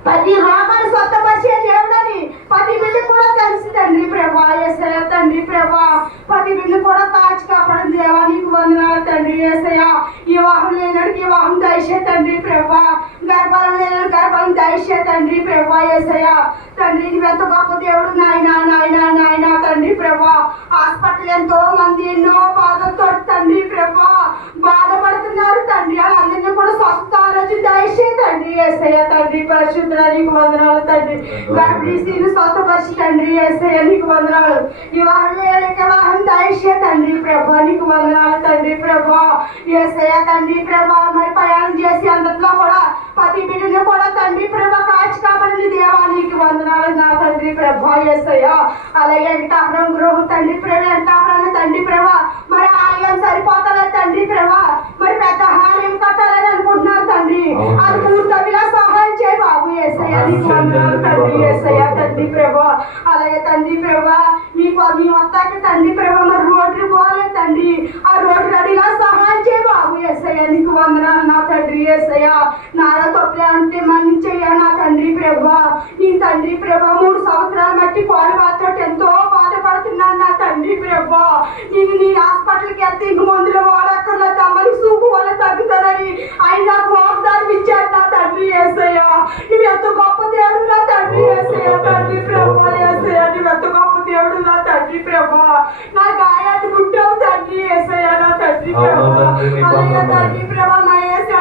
ప్రతి రోగాన్ని స్వతపరిచే దేవుడని 10 బిడ్డ కూడా తెలుసు తండ్రి ప్రభా. యేసయ్య తండ్రి ప్రభా, 10 బిడ్డ లేనడికి వివాహం దయచే తండ్రి ప్రభా, గర్భాలను లేని గర్భాలను దయచే తండ్రి ప్రభా యేసయ్య. తండ్రి నువ్వెంత గొప్ప దేవుడు నాయనా నాయనా నాయనా తండ్రి ప్రభా. హాస్పిటల్ ఎంతో మంది ఎన్నో బాధలతో తండ్రి ప్రభా బాధపడుతున్నారు తండ్రి, వాళ్ళందరినీ కూడా స్వస్థ ఆలోచన దయచే తండ్రి యేసయ్య. తండ్రి పరిశుద్ధుడా నీకు వందనాలు తండ్రి. గర్భిణీ స్త్రీలు స్వస్థపరిచి తండ్రి యేసయ్య నీకు వందనాలు. వివాహం లేని వివాహం దయచే తండ్రి ప్రభా నీకు వందనాలు తండ్రి ప్రభా యేసయ్య. తండ్రి ప్రభా మరి ప్రయాణం చేసి అందరిలో కూడా ప్రతి బిడ్డని కూడా తండ్రి ప్రభా కాచి కాపాడిన దేవా నీకు వందనాలు నా తండ్రి ప్రభా యేసయ్య. అలాగే వెంకటాపురం గృహం తండ్రి ప్రభా, వెంకటాపురాన్ని తండ్రి ప్రభా మరి ఆలయం సరిపోతలేదు తండ్రి ప్రభా, మరి పెద్ద ఆలయం కట్టాలని అనుకుంటున్నారు తండ్రి, అది పూర్తిగా సహాయం చేయ బాబు యేసయ్య నీకు వందనాలు తండ్రి యేసయ్య. తండ్రి ప్రభా అలాగే తండ్రి ప్రభా మీ వస్తాకి తండ్రి ప్రభా మరి రోడ్డు పోలేదు తండ్రి, ఆ రోడ్డు రెడీగా సహాయం చేయ బాబు యేసయ్య నీకు వందనాలు నా తండ్రి యేసయ్య. నాలో తప్పులే అంటే మన్నించయ్యా నా తండ్రి ప్రభా. నీ తండ్రి ప్రభా 3 సంవత్సరాలు బట్టి పాలు మాత్రం ఎంతో బాధపడుతున్నాను నా తండ్రి ప్రభా. నేను నీ హాస్పిటల్కి వెళ్తే ఇంక మందులు వాడక్కర్ల తమ్మని సూపు వల్ల తగ్గుతుందని ఆయన నాకు వాగ్దానం ఇచ్చాడు నా తండ్రి యేసయ్య. నువ్వు ఎంత గొప్ప దేవుడు నా తండ్రి యేసయ్య. తండ్రి ప్రభా యేసయ్య నువ్వు ఎంత గొప్ప దేవుడు నా తండ్రి ప్రభా. నా గాయాన్ని గుట్టావు తండ్రి యేసయ్య నా తండ్రి ప్రభా. అలాగే తండ్రి ప్రభా నా యేసయ్య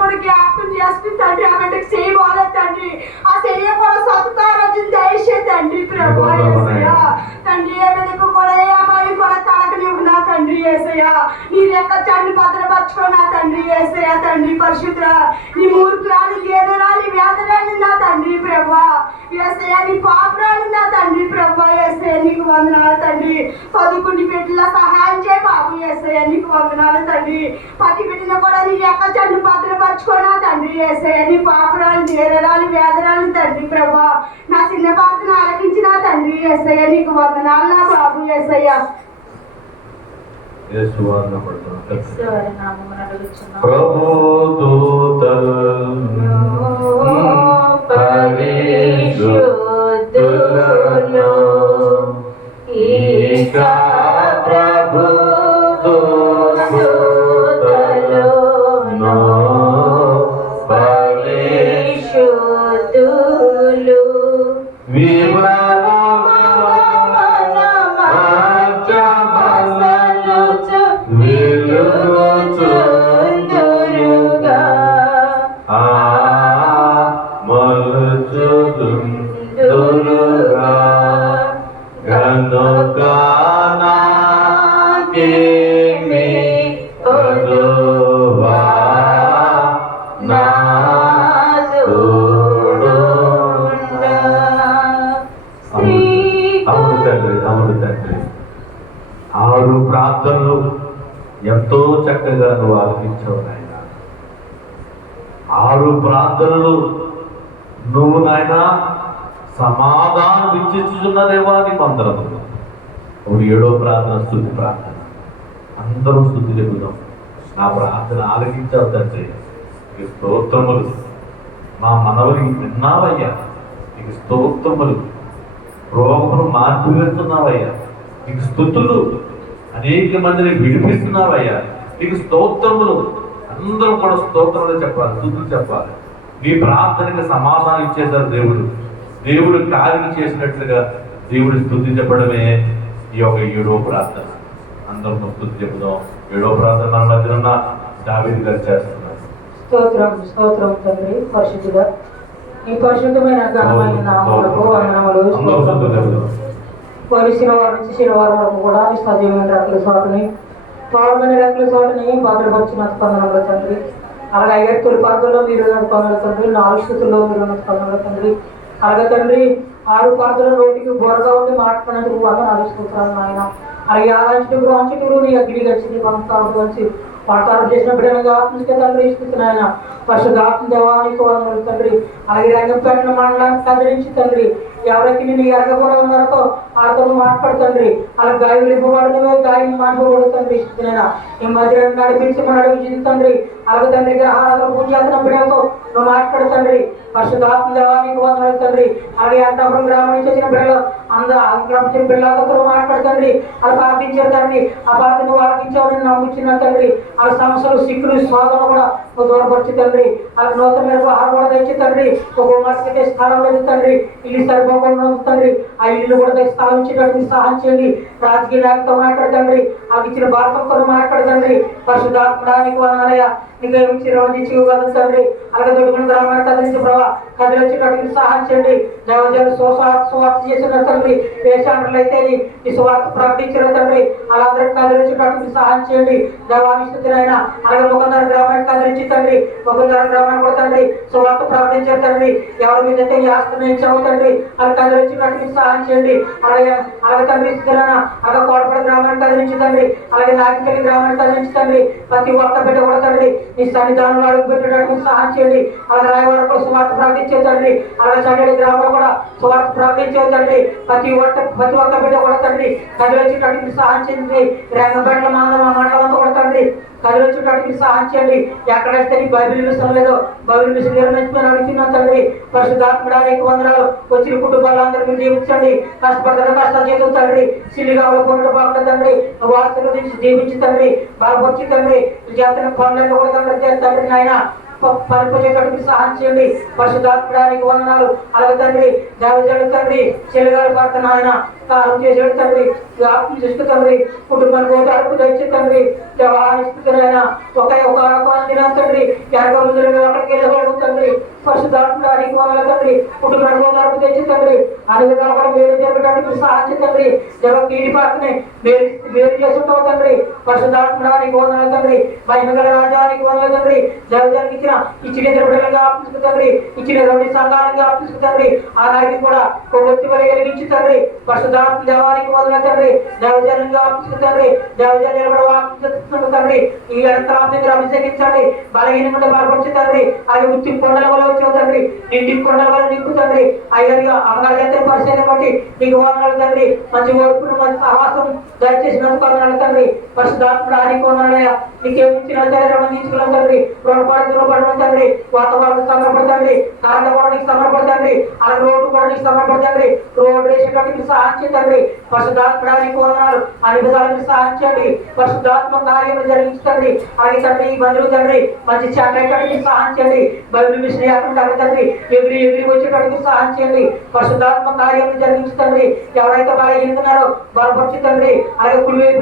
కూడా జ్ఞాపకం చేస్తుంది తండ్రి, ఆమెకి చేయబోలేదు తండ్రి, ఆ చెయ్య కూడా సత్కారం దయచే తండ్రి ప్రభా యేసయ్య. తండ్రి ఏమైనా కూడా ఏ అమ్మాయి కూడా తడకనివ్వు నా తండ్రి యేసయ్య. నీ యొక్క చండి భద్రపరచుకో నా తండ్రి యేసయ్య. తండ్రి పరిశుద్ధ నీ మూర్ఖురాలు గేదెరాలి వేదరాలి నా తండ్రి ప్రభా యేసయ్య. నీ పాపరాలు నా తండ్రి ప్రభా యేసయ్య నీకు వందనాలు తండ్రి. చదువుకుని బిడ్డల సహాయం చేయ బాబు యేసయ్య నీకు వందనాలు తండ్రి. ప్రతి బిడ్డను కూడా నీ యొక్క చండి భద్రపరచుకో నా తండ్రి యేసయ్య. నీ పాపరాలు గేదెరాలు వేదరాలు తండ్రి ప్రభా. నా చిన్న ప్రార్థన ఆలకించిన తండ్రి యేసయ్య నీకు వందనాలు నా బాబు యేసయ్య. ఆరు ప్రార్థనలు ఎంతో చక్కగా నువ్వు ఆలకించావు నాయన. 6 ప్రార్థనలు నువ్వు నాయన సమాధానం ఇచ్చిస్తున్నదేవా నీకు అందరము. ఇప్పుడు 7వ ప్రార్థన స్తుతి ప్రార్థన. అందరూ స్తుతి చెబుదాం. నా ప్రార్థన ఆలకించావు తండ్రి, నీకు స్తోత్రములు. మా మనవరి విన్నావయ్యా, నీకు స్తోత్రములు. రోగములు మార్పివేస్తున్నావయ్యా, నీకు స్తుతులు. అనేక మందిని విడిపిస్తున్నావయ్యా, నీకు స్తోత్రములు. అందరూ కూడా స్తోత్రాలు చెప్పాలి, స్తుతులు చెప్పాలి. నీ ప్రార్థనకి సమాధానం ఇచ్చేశారు దేవుడు. దేవుడు కార్యం చేసినట్లుగా దేవుడు స్తుతి చెప్పడమే ఈ యొక్క 7వ ప్రార్థన. అందరూ స్తుతి చెప్పుదాం. 7వ ప్రార్థన మన మధ్య ఉన్న దావీదు గారు చేస్తున్నారు. స్తోత్రం స్తోత్రం తండ్రి పరిశుద్ధుడా, ఈ పరిశుద్ధమైన ఘనమైన నామములకు వందనములు. పోయిన శనివారం నుంచి శనివారం వరకు కూడా సజీవమైన రెక్కల చోటని పౌరమైన రెక్కల చోటని భద్రపరిచిన స్పందనలో తండ్రి. అలాగే 5 తొలి పాత్రలో మీరు నడుపుకోగల తండ్రి, 4 స్థుతుల్లో మీరు నడుపుకోగల తండ్రి. అలాగే తండ్రి 6 పాత్రల నోటికి బోరగా ఉండి మాట్లాడినందుకు వందనాలు స్తోత్రాలు నాయన. అలాగే ఆరాంచుడు రాంచుడు నీ అగ్ని గచ్చి నీ వంకాలు వచ్చి వాటాలు చేసిన బిడ్డలుగా ఆత్మీయ తండ్రి ఇస్తున్నాయన. పరిశుద్ధాత్మ దేవానికి వందనాలు తండ్రి. అలాగే రంగంపేట మండలాన్ని కదిలించి తండ్రి, ఎవరైతే నేను ఎరగకుండా ఉన్నారో వాళ్ళతో మాట్లాడుతండ్రి. అలా గాయలు ఇవ్వబడమే గాయం మాట్లాడతండ్రి. ఈ మధ్య నడిపించమని తండ్రి. అలాగే తండ్రి గ్రహాలను పూజ చేస్తున్న బిడ్డలతో నువ్వు మాట్లాడుతండ్రి. పరిశుద్ధాత్మ దేవానికి వందనాలు తండ్రి. అలాగే అంతపురం గ్రామం నుంచి వచ్చిన బిడ్డలు అందరూ బిడ్డలతో మాట్లాడుతండి. అలా ప్రార్థించారు తండ్రి. ఆ ప్రార్థన వాళ్ళకి ఇచ్చామని నమ్ముచున్న తండ్రి. వాళ్ళ సమస్యలు సిక్కులు స్వాదన కూడా దూరపరిచి తండ్రి. అలా నూతన ఆహారం కూడా తెచ్చి తండ్రి. ఒక మనిషికి స్థలం లేదు తండ్రి. ఇల్లు సరిపోకుండా తండ్రి. ఆ ఇల్లు కూడా స్థలం ఇచ్చేటట్టు సహాయం చేయండి. రాజకీయ నాయకులతో మాట్లాడతండ్రి. వాళ్ళకి ఇచ్చిన భారతంతో మాట్లాడతండ్రి. పరిశుద్ధాత్మడానికి వందనాలయ నీకు ఇచ్చి రుణించుకోగలదు తండ్రి. అలాగే దొడుకుని గ్రామాన్ని కదిలించి ప్రభావ కదిలించేటట్టు సహాయం చేయండి. దేవజలు సువార్త చేసిన తండ్రి. పేషాంటర్లు అయితే ఈ సువార్త ప్రకటించిన తండ్రి. వాళ్ళందరికీ కదిలించేటట్టు సహాయం చేయండి. దేవానిస్తున్న అలాగే ముఖంధర గ్రామాన్ని కదిలించి తండ్రి. ముఖంధర గ్రామాన్ని కూడా తండ్రి సువార్త ప్రకటించారు తండ్రి. ఎవరి మీద అయితే ఆస్తి తండ్రి అది కదిలించినట్టు సహాయం చేయండి. అలాగే తండ్రి ఇస్తున్నాను అలాగే కోటపల్లి గ్రామాన్ని కదిలించండి. అలాగే నాకిపల్లి గ్రామాన్ని కదిలించండి. ప్రతి ఒక్క బిడ్డ కూడా తండ్రి నీ సన్నిధానంలో అడుగు పెట్టడానికి సహాయం చేయండి. అలాగే రాయవాడ కూడా సువార్త ప్రకటించేదండి. అలాగే చండేడి గ్రామంలో కూడా సువార్త ప్రకటించేదండి. ప్రతి ఒక్క బిడ్డ కూడా తండ్రి కదిలించడానికి సహాయం చేయండి. రంగబెట్ల మండలం కూడా తండ్రి కదిలించడానికి సహాయం చేయండి. ఎక్కడైతే నీ బైబిల్ మిషన్ లేదో బైబిల్ మిషన్ నిర్మించుకొని అడుగుతున్నాం తండ్రి. పరిశుద్ధాత్మడానికి వందనాలు. వచ్చిన కుటుంబాలందరూ మీరు జీవించండి. కష్టపడతారు కష్టాలు చేతులు తండ్రి. సిల్లిగా పొందడం బాగుంటుంది తండ్రి. వార్తలు నుంచి జీవించి తండ్రి. బలపరిచి తండ్రి. చేస్తున్న పనులను కూడా తండ్రి నాయన పరిపోయేటటువంటి సహాయం చేయండి. పరిశుద్ధాత్మడానికి వందనాలు. అలాగే తండ్రి దేవజలు తండ్రి చెల్లిగారు భర్త నాయన కాలం చేసేడు తండ్రి. ఆత్మ చూసుకు తండ్రి. కుటుంబానికి ఒక అడుగు తెచ్చి తండ్రి. దేవాయిస్తున్న ఒక దిన తండ్రి ఎనక ముందు అక్కడికి వెళ్ళగలడు తండ్రి. పరిశుద్ధాత్మడానికి వందనాలు తండ్రి. కుటుంబానికి ఒక అడుగు తెచ్చి తండ్రి. అన్ని విధాలు కూడా మేలు జరగడానికి సహాయం తండ్రి. దేవ కీడి పాకనే మేలు చేసుకుంటావు తండ్రి. పరిశుద్ధాత్మడానికి వందనాలు తండ్రి. మహిమగల రాజానికి వందనాలు తండ్రి. దేవజానికి ఇచ్చిన బిడ్డలుగా ఆపించుకుంటండి. ఇచ్చిన రెండు సంఘాలుగా ఆపించుకుంటండి. ఆనాడికి కూడా కొవ్వొత్తి వల్ల వెలిగించి తండ్రి. పరిశుద్ధాత్మ దేవానికి వందనాలు తండ్రి. దేవజనంగా ఆపించుకుంటండి. దేవజనం తండ్రి. ఈ యంత్రాన్ని మీరు అభిషేకించండి. బలహీనంగా బలపరిచి తండ్రి. అది ఉత్తి కొండల వల్ల వచ్చావు తండ్రి. నిండి కొండల వల్ల నింపు తండ్రి. అయ్యగా అమ్మగారి పరిశీలన బట్టి నీకు వందనాలు తండ్రి. మంచి ఓర్పును మంచి సాహసం దయచేసినందుకు వందనాలు తండ్రి. పరిశుద్ధాత్మ ఆనికి వందనాలయ నీకేమిచ్చిన రుణం తీసుకున్నాం తండ్రి. రుణపడడం తండ్రి. వాతావరణం సమర్పడతండి. కరెంట్ కూడా నీకు సమర్పడతండి. అలాగే రోడ్డు కూడా నీకు సమర్పడతండి. రోడ్డు వేసేటట్టు సహాయం చేయండి. పరిశుద్ధాత్మడానికి వందనాలు. అన్ని విధాలకు సహాయం చేయండి. పరిశుద్ధాత్మ కార్యములు జరిగించండి. అలాగే తండ్రి ఈ బంధువులు తండ్రి మంచి చాటకి సహాయం చేయండి. బైబిల్ మిషన్ లేకుండా తండ్రి ఎగిరి వచ్చేటట్టుకు సహాయం చేయండి. పరిశుద్ధాత్మ కార్యములు జరిగించండి. ఎవరైతే బాగా ఎన్నుకున్నారో బలపరచుతండి. అలాగే కుడి వైపు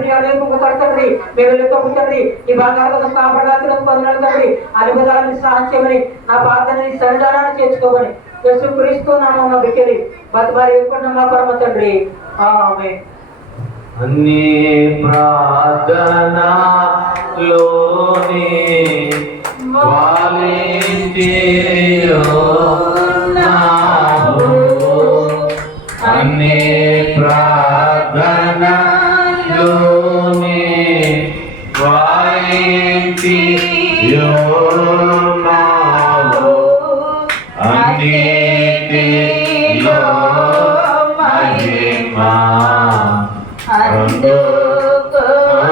తండ్రి మేలుతో పుట్టండి. ఈ బంగారు కాపాడాతులకు పొందడం తండ్రి. అన్ని విధాలను సహాయం చేయమని నా ప్రార్థనని సన్నిధానాన్ని చేర్చుకోమని యేసుక్రీస్తు నామమున బిక్కిలి బతిమారి ఎక్కువ మా పరమ తండ్రి ఆమేన్. అన్ని ప్రార్థనలోనే అన్ని ప్రార్థనలోనే అన్నిటిలో మహిమా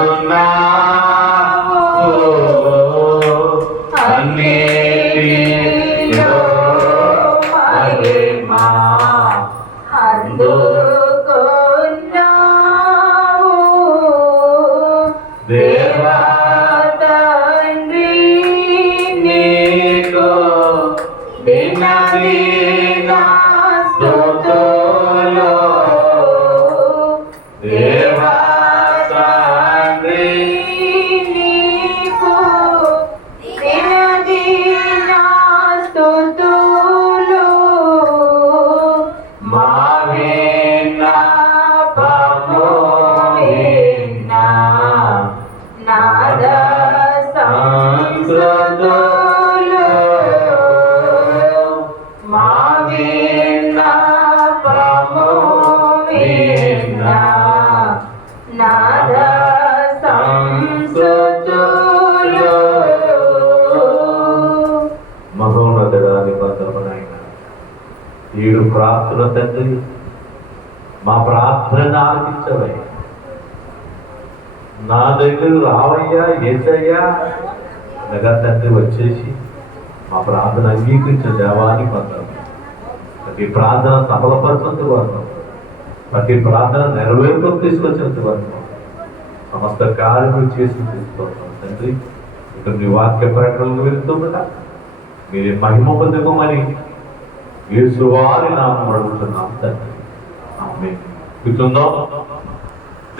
అందుకున్నావు. అన్నిటిలో ప్రార్థన తండ్రి, మా ప్రార్థన ఆలకించవయ్యా. నా దగ్గర రావయ్యా యేసయ్యా అనగా తండ్రి వచ్చేసి మా ప్రార్థన అంగీకరించిన దేవానికి వందనాలు. ప్రతి ప్రార్థన సఫలపరచందుకు వందనాలు. ప్రతి ప్రార్థన నెరవేర్పుకు తీసుకొచ్చినందుకు వందనాలు. సమస్త కార్యములు చేసి తీసుకుంటాం తండ్రి. ఇక మీ వాక్య ప్రకటనలు వెళ్తుండగా మీరే మహిమ పొందుకోమని యేసు వారి నామమున అడుగుతున్నాం తండ్రి. ఆమేన్. కూర్చుందాం.